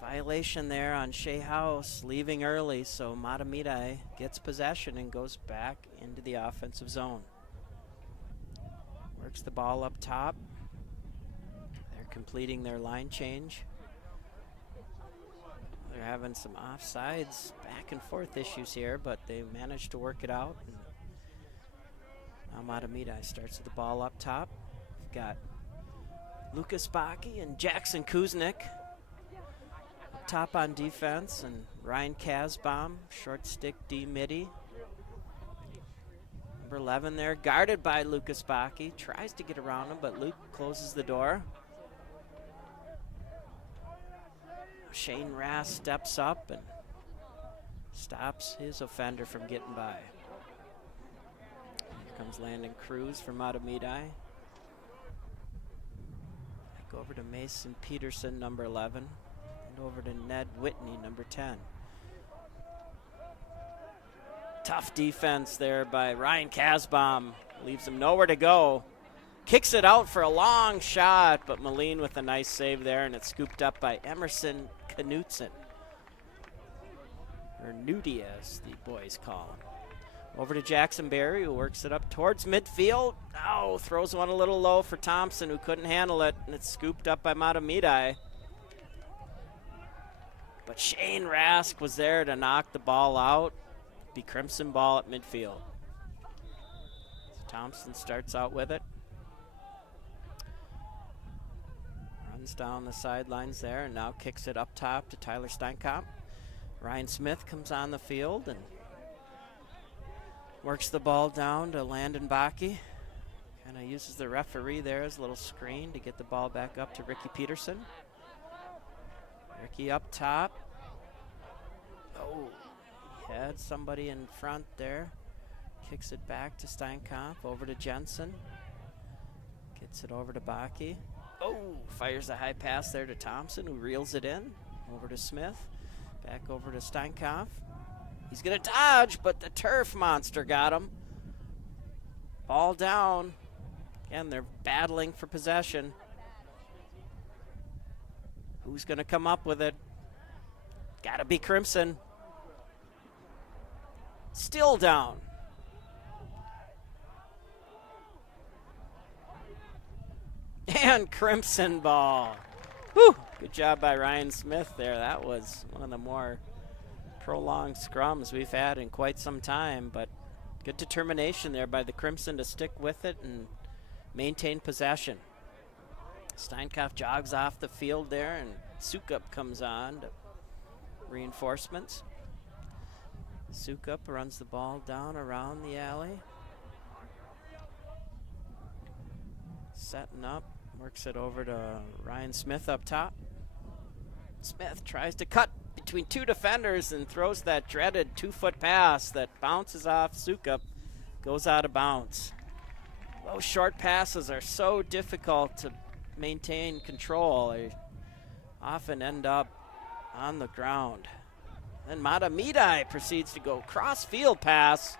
Violation there on Shea House, leaving early, so Mahtomedi gets possession and goes back into the offensive zone. Works the ball up top. They're completing their line change. They're having some offsides, back and forth issues here, but they managed to work it out. Now Mahtomedi starts with the ball up top. We've got Lucas Baki and Jackson Kuznick up top on defense, and Ryan Kasbaum, short stick D midi. Number 11 there, guarded by Lucas Baki. Tries to get around him, but Luke closes the door. Shane Rass steps up and stops his offender from getting by. Here comes Landon Cruz for Mahtomedi. Back over to Mason Peterson, number 11, and over to Ned Whitney, number 10. Tough defense there by Ryan Kasbaum. leaves him nowhere to go. Kicks it out for a long shot, but Moline with a nice save there, and it's scooped up by Emerson Knutson. Or Nudie, as the boys call him. Over to Jackson Berry, who works it up towards midfield. Oh, throws one a little low for Thompson, who couldn't handle it, and it's scooped up by Mahtomedi. But Shane Rask was there to knock the ball out. Be Crimson ball at midfield. So Thompson starts out with it. Runs down the sidelines there and now kicks it up top to Tyler Steinkopf. Ryan Smith comes on the field and works the ball down to Landon Bakke. Kind of uses the referee there as a little screen to get the ball back up to Ricky Peterson. Ricky up top. Oh, he had somebody in front there. Kicks it back to Steinkopf, over to Jensen. Gets it over to Bakke. Oh, fires a high pass there to Thompson, who reels it in. Over to Smith. Back over to Steinkopf. He's going to dodge, but the turf monster got him. Ball down. Again, they're battling for possession. Who's going to come up with it? Got to be Crimson. Still down. And Crimson ball. Whew. Good job by Ryan Smith there. That was one of the more prolonged scrums we've had in quite some time, but good determination there by the Crimson to stick with it and maintain possession. Steinkopf jogs off the field there, and Sukup comes on to reinforcements. Sukup runs the ball down around the alley. Setting up, works it over to Ryan Smith up top. Smith tries to cut between two defenders and throws that dreaded 2-foot pass that bounces off Sukup, goes out of bounds. Those short passes are so difficult to maintain control. They often end up on the ground. Then Mahtomedi proceeds to go cross-field pass.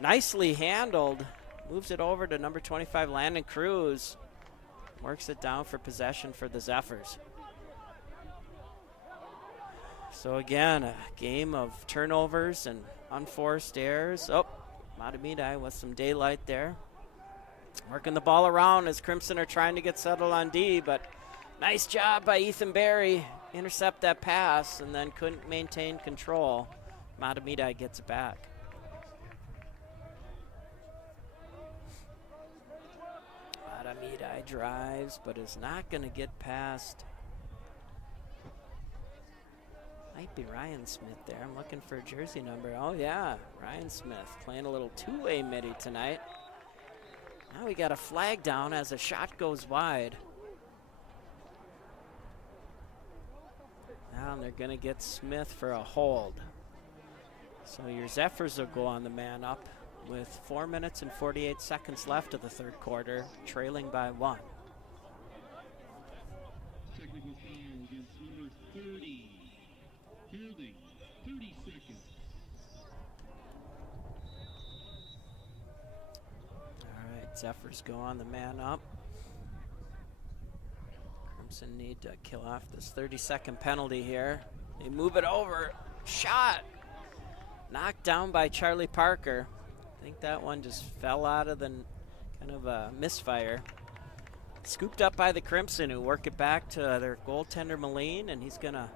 Nicely handled. Moves it over to number 25, Landon Cruz. Works it down for possession for the Zephyrs. So again, a game of turnovers and unforced errors. Oh, Mahtomedi with some daylight there. Working the ball around as Crimson are trying to get settled on D, but nice job by Ethan Berry. Intercept that pass and then couldn't maintain control. Mahtomedi gets it back. Mahtomedi drives, but is not going to get past. Might be Ryan Smith there. I'm looking for a jersey number. Oh yeah, Ryan Smith playing a little two-way midi tonight. Now we got a flag down as a shot goes wide. Now they're going to get Smith for a hold. So your Zephyrs will go on the man up with 4 minutes and 48 seconds left of the third quarter, trailing by 1. Technical foul against number 30. Holding 30 seconds. All right, Zephyrs go on the man up. Crimson need to kill off this 30-second penalty here. They move it over. Shot. Knocked down by Charlie Parker. I think that one just fell out of the kind of a misfire. Scooped up by the Crimson, who work it back to their goaltender Moline, and he's going to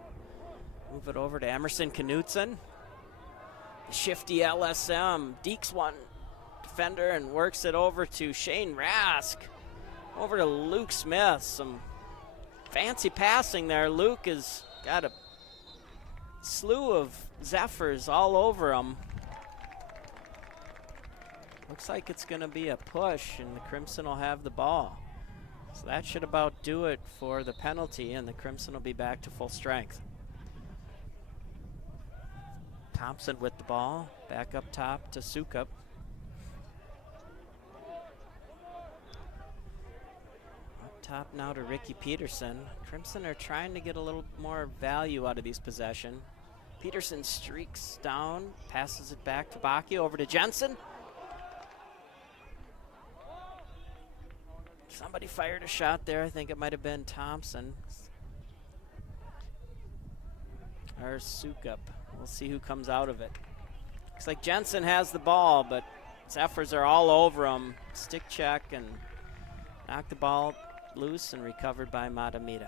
move it over to Emerson Knutson. The shifty LSM dekes one defender and works it over to Shane Rask. Over to Luke Smith. Some fancy passing there. Luke has got a slew of Zephyrs all over him. Looks like it's going to be a push, and the Crimson will have the ball. So that should about do it for the penalty, and the Crimson will be back to full strength. Thompson with the ball, back up top to Sukup. Up top now to Ricky Peterson. Crimson are trying to get a little more value out of these possession. Peterson streaks down, passes it back to Bakke, over to Jensen. Somebody fired a shot there. I think it might have been Thompson. Or Sukup. We'll see who comes out of it. Looks like Jensen has the ball, but Zephyrs are all over him. Stick check and knock the ball loose and recovered by Mahtomedi.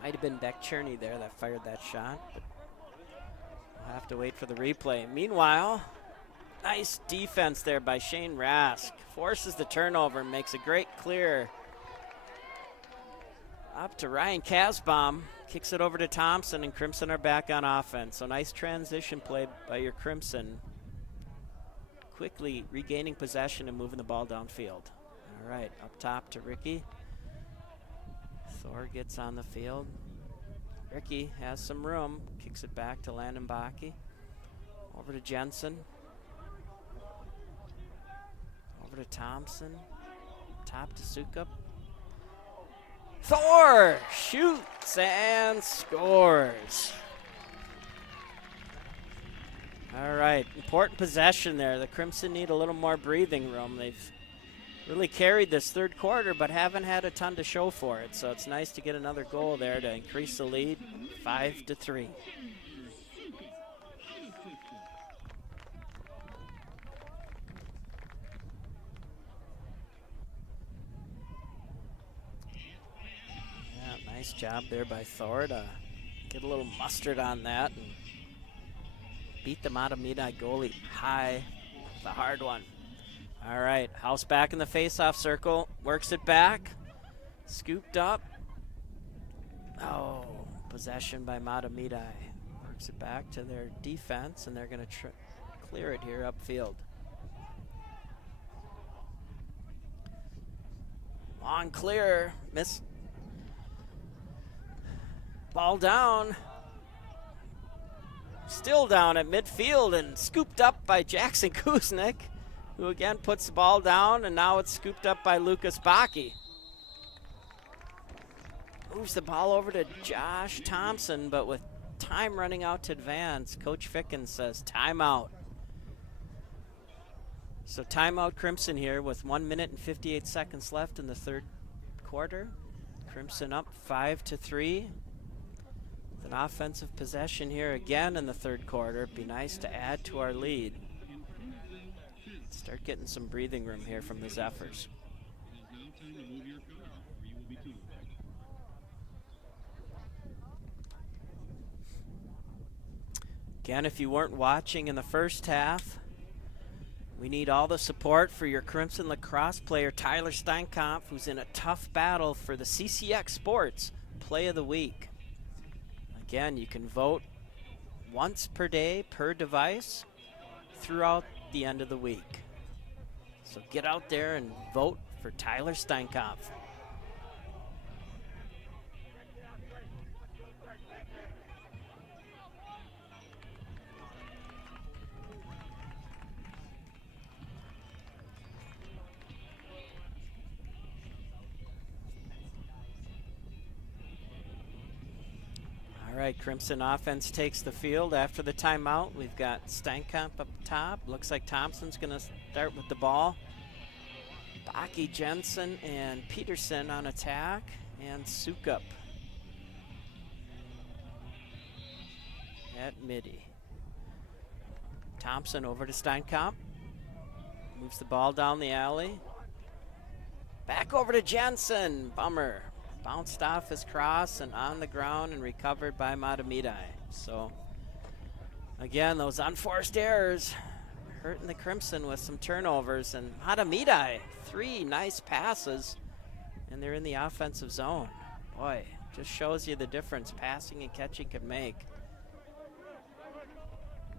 Might have been Beck Cherney there that fired that shot, but we'll have to wait for the replay. Meanwhile, nice defense there by Shane Rask. Forces the turnover and makes a great clear. Up to Ryan Kasbaum. Kicks it over to Thompson, and Crimson are back on offense. So nice transition play by your Crimson. Quickly regaining possession and moving the ball downfield. All right, up top to Ricky. Thor gets on the field. Ricky has some room. Kicks it back to Landon Bakke. Over to Jensen. Over to Thompson. Top to Sukup. Thor shoots and scores. All right, important possession there. The Crimson need a little more breathing room. They've really carried this third quarter, but haven't had a ton to show for it. So it's nice to get another goal there to increase the lead, 5-3. Yeah, nice job there by Thor to get a little mustard on that and beat the Mahtomedi goalie high, the hard one. All right, House back in the face-off circle, works it back, scooped up. Oh, possession by Mahtomedi. Works it back to their defense, and they're going to clear it here upfield. Long clear, miss. Ball down. Still down at midfield and scooped up by Jackson Kuznick, who again puts the ball down, and now it's scooped up by Lucas Bakke. Moves the ball over to Josh Thompson, but with time running out to advance, Coach Ficken says timeout. So timeout Crimson here with 1 minute and 58 seconds left in the third quarter. Crimson up 5-3. With an offensive possession here again in the third quarter. It'd be nice to add to our lead. Start getting some breathing room here from the Zephyrs. Again, if you weren't watching in the first half, we need all the support for your Crimson lacrosse player, Tyler Steinkampf, who's in a tough battle for the CCX Sports Play of the Week. Again, you can vote once per day per device throughout the end of the week. So get out there and vote for Tyler Steinkampf. All right, Crimson offense takes the field after the timeout. We've got Steinkamp up top. Looks like Thompson's going to start with the ball. Bakke, Jensen, and Peterson on attack, and Sukup at midi. Thompson over to Steinkamp. Moves the ball down the alley. Back over to Jensen. Bummer. Bounced off his cross and on the ground and recovered by Mahtomedi. So, again, those unforced errors hurting the Crimson with some turnovers. And Mahtomedi, 3 nice passes, and they're in the offensive zone. Boy, just shows you the difference passing and catching can make.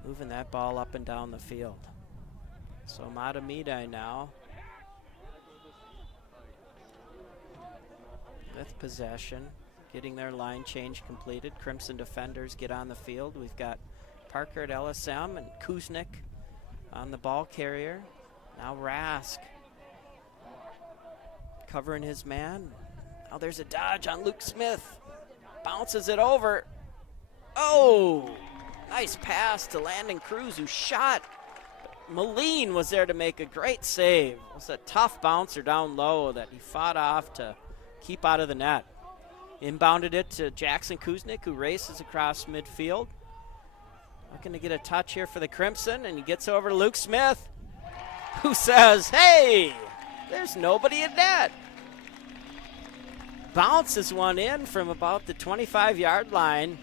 Moving that ball up and down the field. So Mahtomedi now with possession, getting their line change completed. Crimson defenders get on the field. We've got Parker at LSM and Kuznick on the ball carrier. Now Rask covering his man. Now there's a dodge on Luke Smith. Bounces it over. Oh, Nice pass to Landon Cruz, who shot. Moline was there to make a great save. It was a tough bouncer down low that he fought off to keep out of the net. Inbounded it to Jackson Kuznick, who races across midfield. Looking to get a touch here for the Crimson, and he gets over to Luke Smith, who says, hey, there's nobody in net. Bounces one in from about the 25-yard line.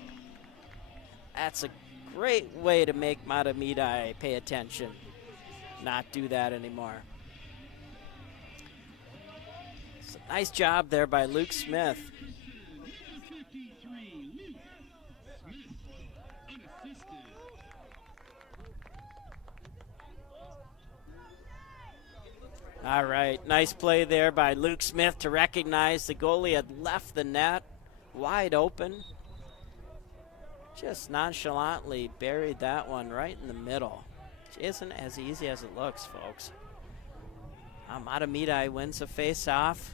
That's a great way to make Mahtomedi pay attention. Not do that anymore. So nice job there by Luke Smith. All right, nice play there by Luke Smith to recognize the goalie had left the net wide open. Just nonchalantly buried that one right in the middle. Which isn't as easy as it looks, folks. Mahtomedi wins the face-off.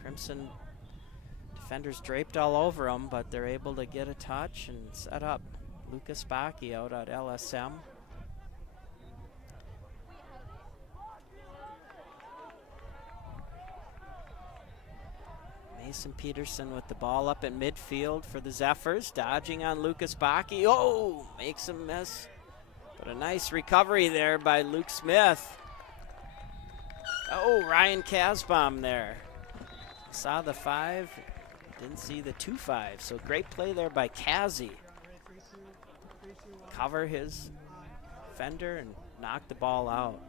Crimson defenders draped all over them, but they're able to get a touch and set up Lucas Baki out at LSM. Mason Peterson with the ball up at midfield for the Zephyrs, dodging on Lucas Baki. Oh, makes him miss. But a nice recovery there by Luke Smith. Oh, Ryan Kasbaum there. Saw the 5, didn't see the 2-5. So great play there by Kazi. Cover his defender and knock the ball out.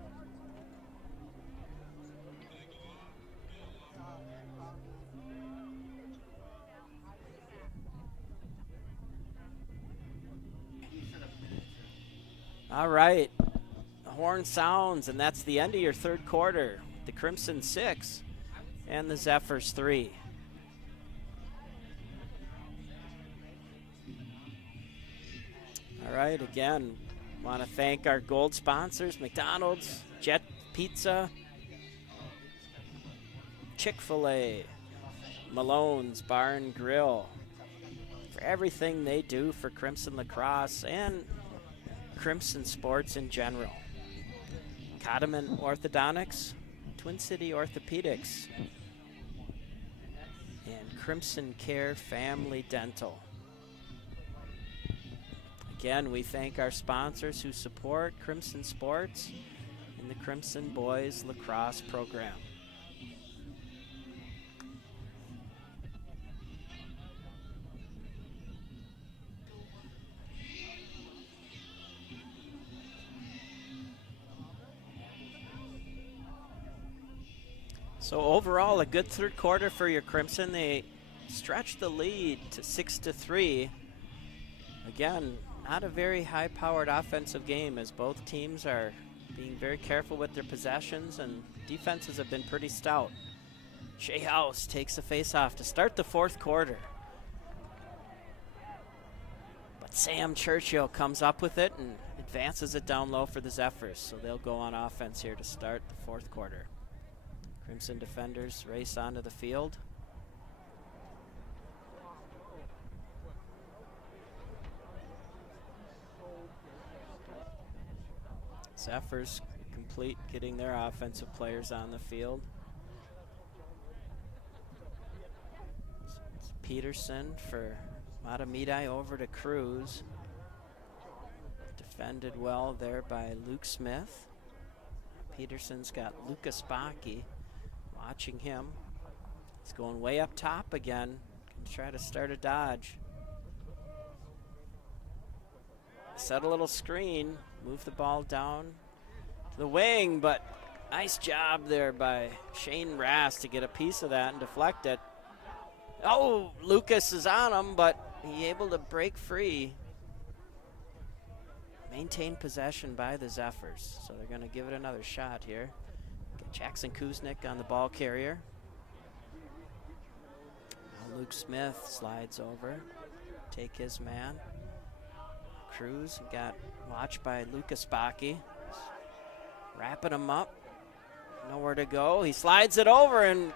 All right, the horn sounds, and that's the end of your third quarter. The Crimson 6 and the Zephyrs 3. All right, again, want to thank our gold sponsors, McDonald's, Jet Pizza, Chick-fil-A, Malone's Bar and Grill, for everything they do for Crimson Lacrosse and Crimson sports in general. Cottoman Orthodontics, Twin City Orthopedics, and Crimson Care Family Dental. Again, we thank our sponsors who support Crimson sports and the Crimson Boys Lacrosse program. So overall, a good third quarter for your Crimson. They stretched the lead to 6-3. Again, not a very high-powered offensive game, as both teams are being very careful with their possessions, and defenses have been pretty stout. Shea House takes the face-off to start the fourth quarter. But Sam Churchill comes up with it and advances it down low for the Zephyrs, so they'll go on offense here to start the fourth quarter. Crimson defenders race onto the field. Zephyrs complete getting their offensive players on the field. It's Peterson for Mahtomedi over to Cruz. Defended well there by Luke Smith. Peterson's got Lucas Baki watching him. He's going way up top again. Can try to start a dodge. Set a little screen, move the ball down to the wing, but nice job there by Shane Rass to get a piece of that and deflect it. Oh, Lucas is on him, but he able to break free. Maintain possession by the Zephyrs, so they're going to give it another shot here. Get Jackson Kuznick on the ball carrier. Now Luke Smith slides over, take his man. Cruz got watched by Lucas Baki. Wrapping him up, nowhere to go. He slides it over, and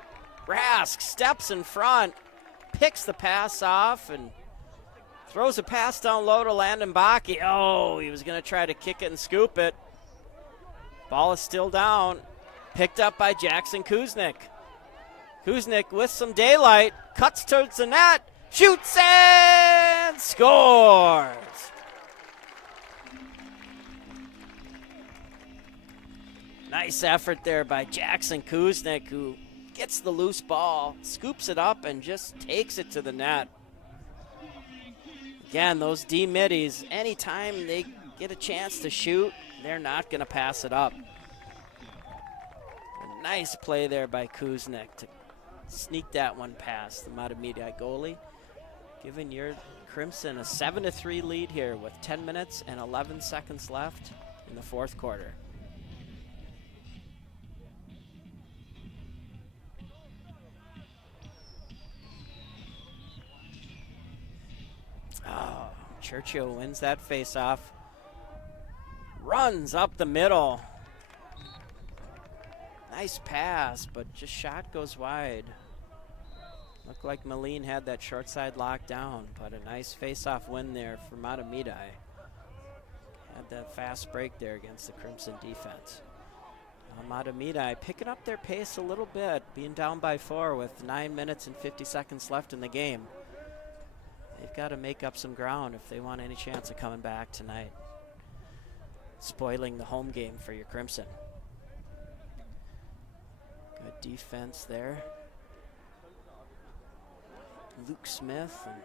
Rask steps in front, picks the pass off, and Throws a pass down low to Landon Baki. Oh, he was going to try to kick it and scoop it. Ball is still down. Picked up by Jackson Kuznick. Kuznick with some daylight. Cuts towards the net. Shoots and scores. Nice effort there by Jackson Kuznick, who gets the loose ball, scoops it up, and just takes it to the net. Again, those D middies, anytime they get a chance to shoot, they're not going to pass it up. A nice play there by Kuznick to sneak that one past the Mahtomedi goalie, giving your Crimson a 7-3 lead here with 10 minutes and 11 seconds left in the fourth quarter. Oh, Churchill wins that face-off. Runs up the middle. Nice pass, but just shot goes wide. Looked like Moline had that short side locked down, but a nice face-off win there for Mahtomedi. Had that fast break there against the Crimson defense. Mahtomedi picking up their pace a little bit, being down by 4 with 9 minutes and 50 seconds left in the game. They've got to make up some ground if they want any chance of coming back tonight. Spoiling the home game for your Crimson. Good defense there. Luke Smith and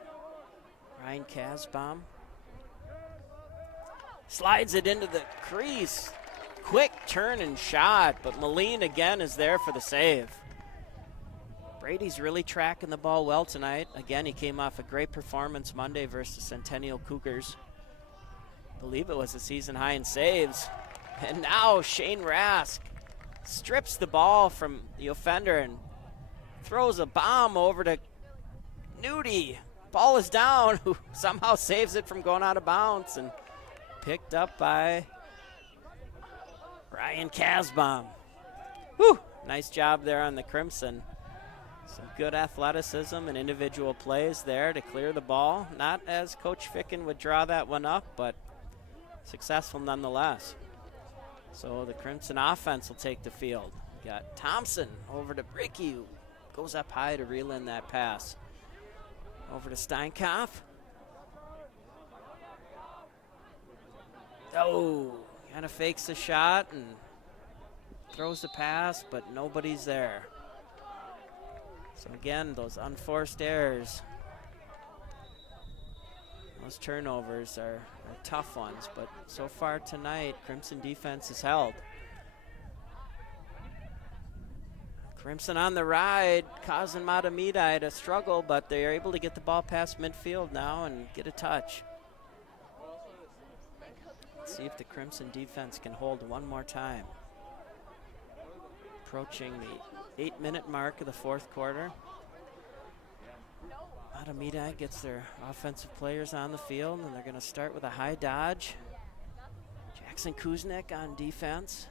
Ryan Kasbaum. Slides it into the crease. Quick turn and shot, but Moline again is there for the save. Brady's really tracking the ball well tonight. Again, he came off a great performance Monday versus the Centennial Cougars. I believe it was a season high in saves. And now Shane Rask strips the ball from the offender and throws a bomb over to Nudie. Ball is down, who somehow saves it from going out of bounds, and picked up by Ryan Kasbaum. Whew, nice job there on the Crimson. Some good athleticism and individual plays there to clear the ball. Not as Coach Ficken would draw that one up, but successful nonetheless. So the Crimson offense will take the field. We got Thompson over to Bricky, who goes up high to reel in that pass. Over to Steinkopf. Oh, kind of fakes the shot and throws the pass, but nobody's there. So again, those unforced errors, those turnovers are tough ones, but so far tonight, Crimson defense is held. Crimson on the ride, causing Mahtomedi to struggle, but they're able to get the ball past midfield now and get a touch. Let's see if the Crimson defense can hold one more time. Approaching the 8-minute mark of the fourth quarter. Mahtomedi gets their offensive players on the field, and they're going to start with a high dodge. Jackson Kuznick on defense.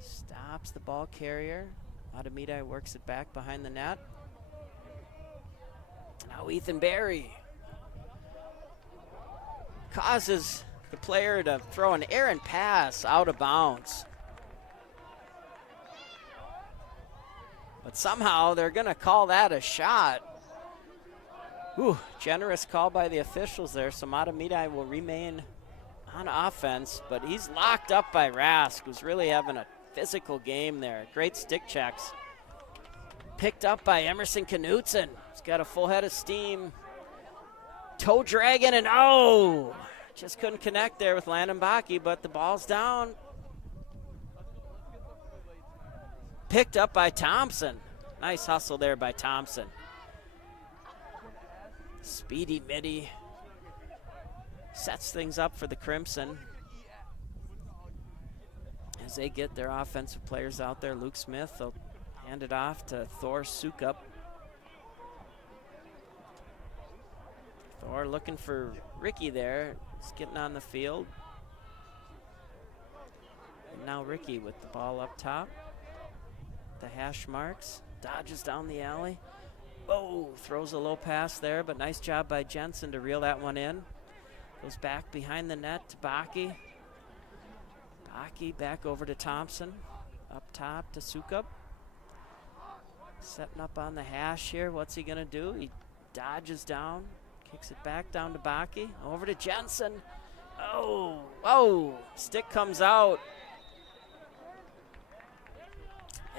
Stops the ball carrier. Mahtomedi works it back behind the net. Now Ethan Berry causes the player to throw an errant pass out of bounds. But somehow they're going to call that a shot. Ooh, generous call by the officials there. So Mahtomedi will remain on offense, but he's locked up by Rask, who's really having a physical game there. Great stick checks. Picked up by Emerson Knutson. He's got a full head of steam. Toe dragging, and oh! Just couldn't connect there with Landon Baki, but the ball's down. Picked up by Thompson. Nice hustle there by Thompson. Speedy midi. Sets things up for the Crimson. As they get their offensive players out there, Luke Smith, they'll hand it off to Thor Sukup. Thor looking for Ricky there. He's getting on the field. And now Ricky with the ball up top. The hash marks. Dodges down the alley. Oh, throws a low pass there, but nice job by Jensen to reel that one in. Goes back behind the net to Baki. Baki back over to Thompson. Up top to Sukup. Setting up on the hash here. What's he going to do? He dodges down. Kicks it back down to Baki. Over to Jensen. Oh, whoa. Stick comes out.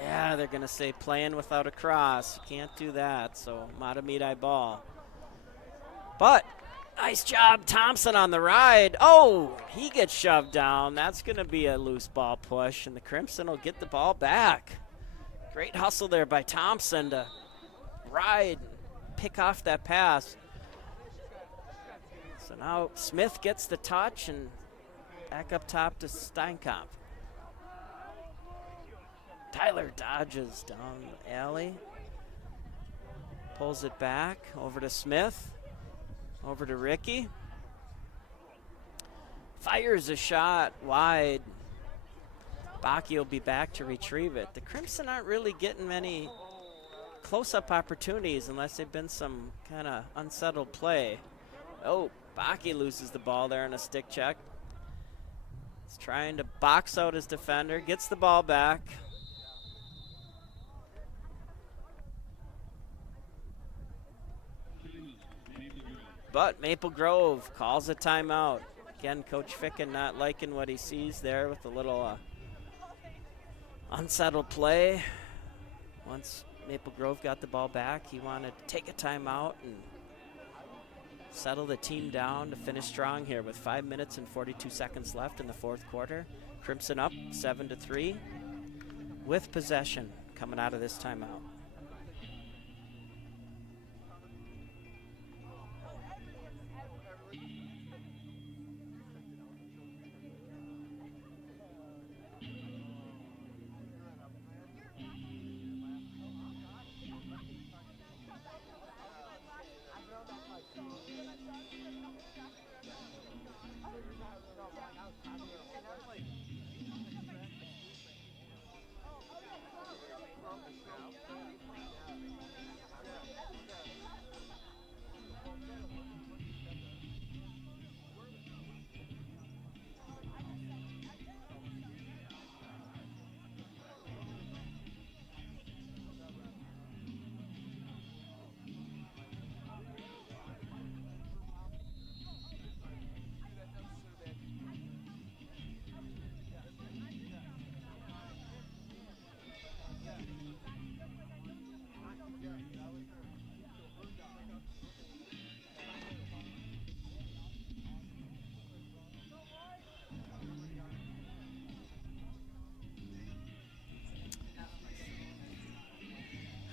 Yeah, they're going to say playing without a cross. You can't do that, so Mahtomedi ball. But nice job, Thompson on the ride. Oh, he gets shoved down. That's going to be a loose ball push, and the Crimson will get the ball back. Great hustle there by Thompson to ride and pick off that pass. So now Smith gets the touch and back up top to Steinkamp. Tyler dodges down the alley. Pulls it back over to Smith. Over to Ricky. Fires a shot wide. Baki will be back to retrieve it. The Crimson aren't really getting many close-up opportunities unless they've been some kind of unsettled play. Oh, Baki loses the ball there in a stick check. He's trying to box out his defender. Gets the ball back. But Maple Grove calls a timeout. Again, Coach Ficken not liking what he sees there with a little unsettled play. Once Maple Grove got the ball back, he wanted to take a timeout and settle the team down to finish strong here with 5 minutes and 42 seconds left in the fourth quarter. Crimson up 7-3 with possession coming out of this timeout.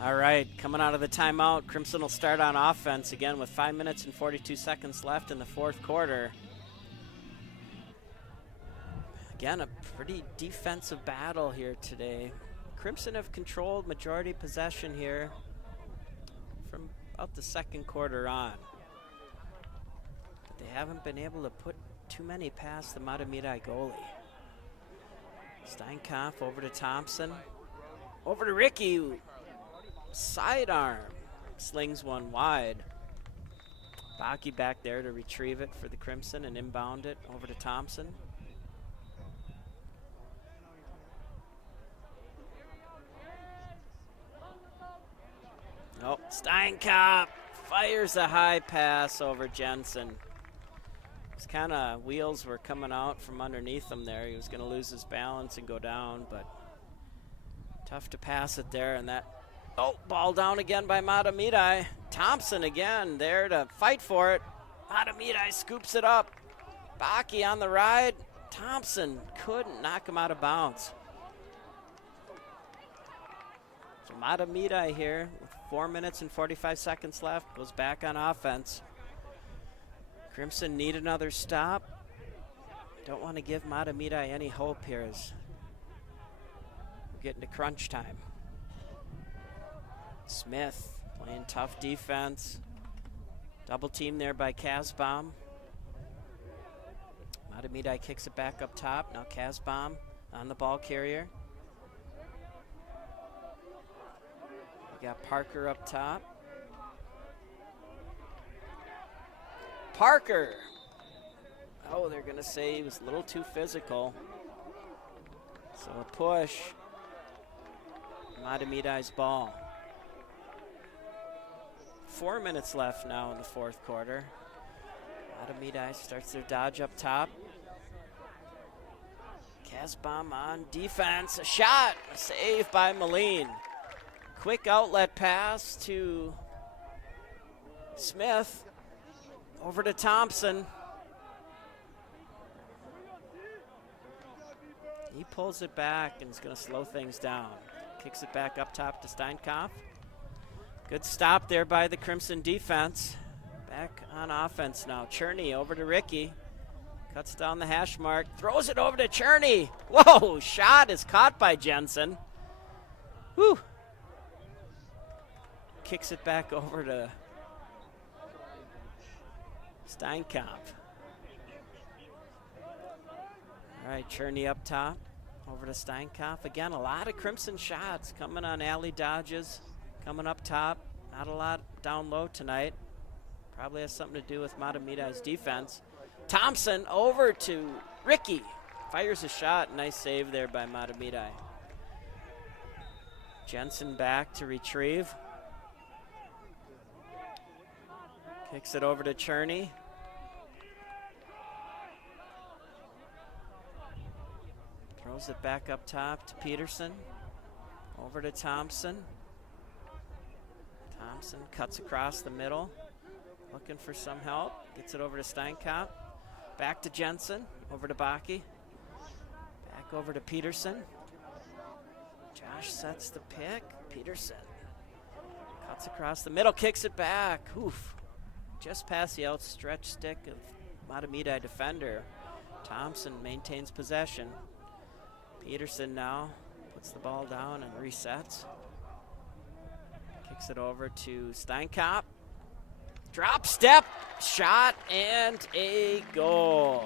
All right, coming out of the timeout, Crimson will start on offense again with 5 minutes and 42 seconds left in the fourth quarter. Again, a pretty defensive battle here today. Crimson have controlled majority possession here from about the second quarter on. But they haven't been able to put too many past the Mahtomedi goalie. Steinkamp over to Thompson. Over to Ricky. Sidearm. Slings one wide. Baki back there to retrieve it for the Crimson and inbound it over to Thompson. Oh, Steinkamp fires a high pass over Jensen. His kind of wheels were coming out from underneath him there. He was going to lose his balance and go down, but tough to pass it there. And that, oh, ball down again by Mahtomedi. Thompson again there to fight for it. Mahtomedi scoops it up. Baki on the ride. Thompson couldn't knock him out of bounds. So Mahtomedi here with 4 minutes and 45 seconds left goes back on offense. Crimson need another stop. Don't want to give Mahtomedi any hope here as we're getting to crunch time. Smith playing tough defense. Double team there by Kasbaum. Mahtomedi kicks it back up top. Now Kasbaum on the ball carrier. We got Parker up top. Parker. Oh, they're going to say he was a little too physical. So a push. Mahtomedi's ball. 4 minutes left now in the fourth quarter. Mahtomedi starts their dodge up top. Casbom on defense. A shot. A save by Moline. Quick outlet pass to Smith. Over to Thompson. He pulls it back and is going to slow things down. Kicks it back up top to Steinkopf. Good stop there by the Crimson defense. Back on offense now. Cherney over to Ricky. Cuts down the hash mark. Throws it over to Cherney. Whoa, shot is caught by Jensen. Whew. Kicks it back over to Steinkopf. All right, Cherney up top. Over to Steinkopf. Again, a lot of Crimson shots coming on alley dodges. Coming up top. Not a lot down low tonight. Probably has something to do with Mahtomedi's defense. Thompson over to Ricky. Fires a shot. Nice save there by Mahtomedi. Jensen back to retrieve. Kicks it over to Cherney. Throws it back up top to Peterson. Over to Thompson. Thompson cuts across the middle. Looking for some help. Gets it over to Steinkopf. Back to Jensen. Over to Baki. Back over to Peterson. Josh sets the pick. Peterson cuts across the middle. Kicks it back. Oof. Just past the outstretched stick of Mahtomedi defender. Thompson maintains possession. Peterson now puts the ball down and resets. Kicks it over to Steinkopf. Drop step, shot, and a goal.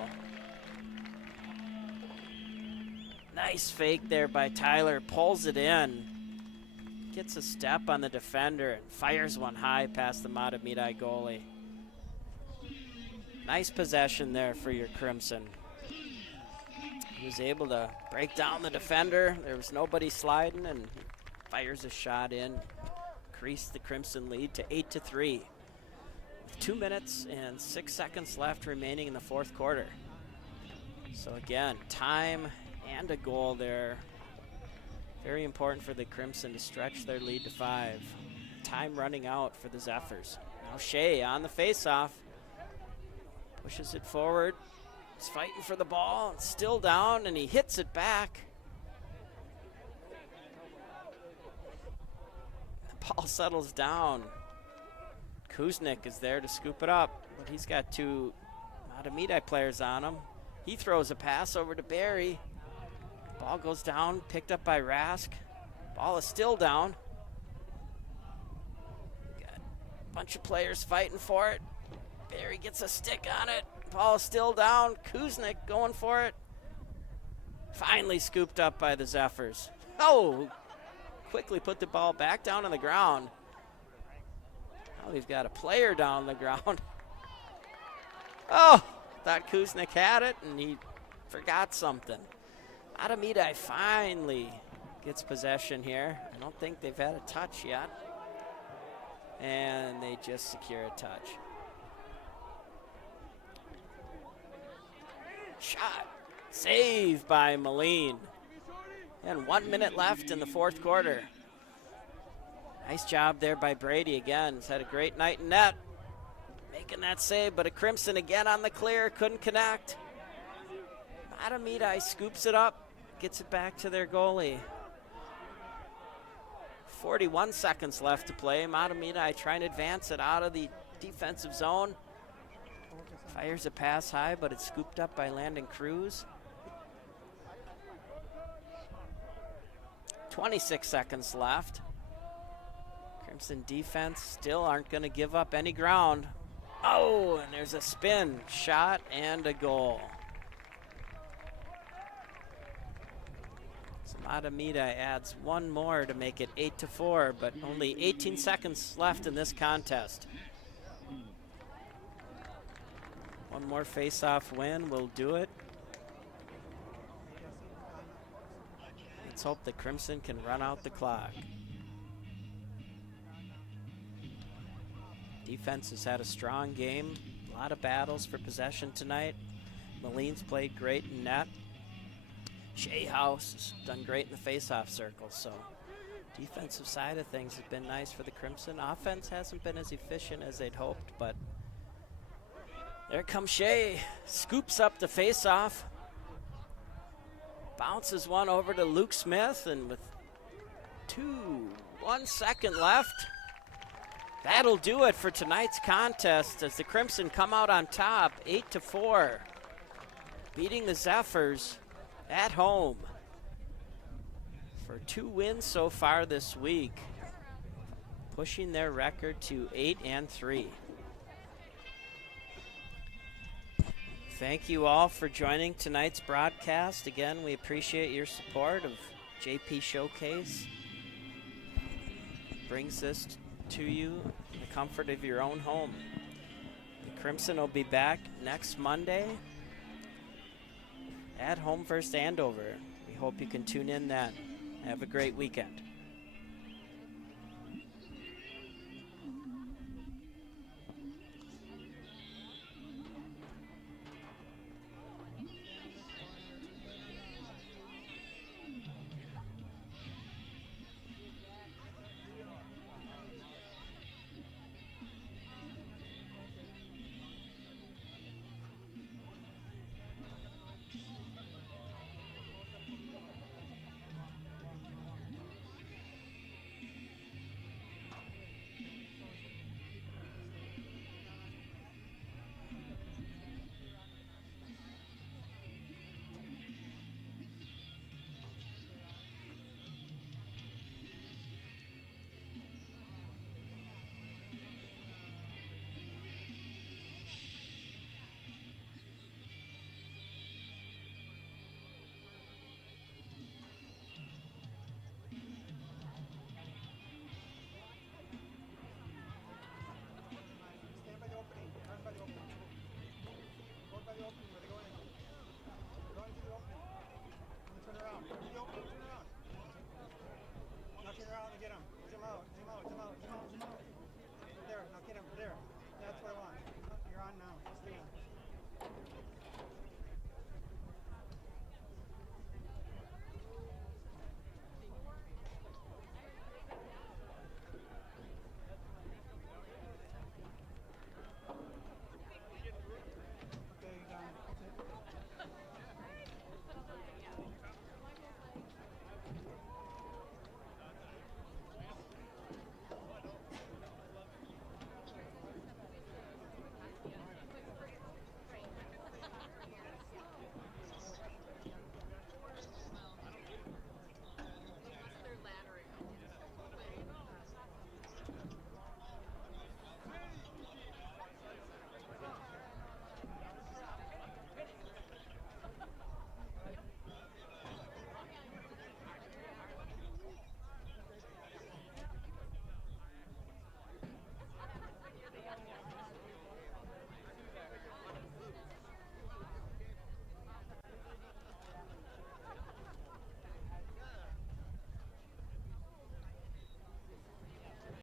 Nice fake there by Tyler. Pulls it in. Gets a step on the defender and fires one high past the Mahtomedi goalie. Nice possession there for your Crimson. He was able to break down the defender. There was nobody sliding, and fires a shot in. Increased the Crimson lead to 8-3. With 2 minutes and 6 seconds left remaining in the fourth quarter. So again, time and a goal there. Very important for the Crimson to stretch their lead to 5. Time running out for the Zephyrs. Now Shea on the faceoff. Pushes it forward. He's fighting for the ball. It's still down, and he hits it back. The ball settles down. Kuznick is there to scoop it up, but he's got 2 Mahtomedi players on him. He throws a pass over to Barry. Ball goes down, picked up by Rask. Ball is still down. Got a bunch of players fighting for it. Barry gets a stick on it. Ball is still down. Kuznick going for it. Finally scooped up by the Zephyrs. Oh, quickly put the ball back down on the ground. Now we've got a player down the ground. Oh, thought Kuznick had it, and he forgot something. Mahtomedi finally gets possession here. I don't think they've had a touch yet. And they just secure a touch. Shot. Save by Moline. And 1 minute left in the fourth quarter. Nice job there by Brady again. He's had a great night in net. Making that save, but a Crimson again on the clear. Couldn't connect. Mahtomedi scoops it up. Gets it back to their goalie. 41 seconds left to play. Mahtomedi trying to advance it out of the defensive zone. Fires a pass high, but it's scooped up by Landon Cruz. 26 seconds left. Crimson defense still aren't going to give up any ground. Oh, and there's a spin, shot, and a goal. So Mahtomedi adds one more to make it 8-4, but only 18 seconds left in this contest. One more face-off win will do it. Let's hope the Crimson can run out the clock. Defense has had a strong game. A lot of battles for possession tonight. Moline's played great in net. Shea House has done great in the face-off circle. So defensive side of things has been nice for the Crimson. Offense hasn't been as efficient as they'd hoped, but there comes Shea. Scoops up the face-off. Bounces one over to Luke Smith, and with 1 second left, that'll do it for tonight's contest as the Crimson come out on top, 8-4, beating the Zephyrs at home for 2 wins so far this week, pushing their record to 8-3. Thank you all for joining tonight's broadcast. Again, we appreciate your support of JP Showcase. Brings this to you in the comfort of your own home. The Crimson will be back next Monday at home versus Andover. We hope you can tune in then. Have a great weekend.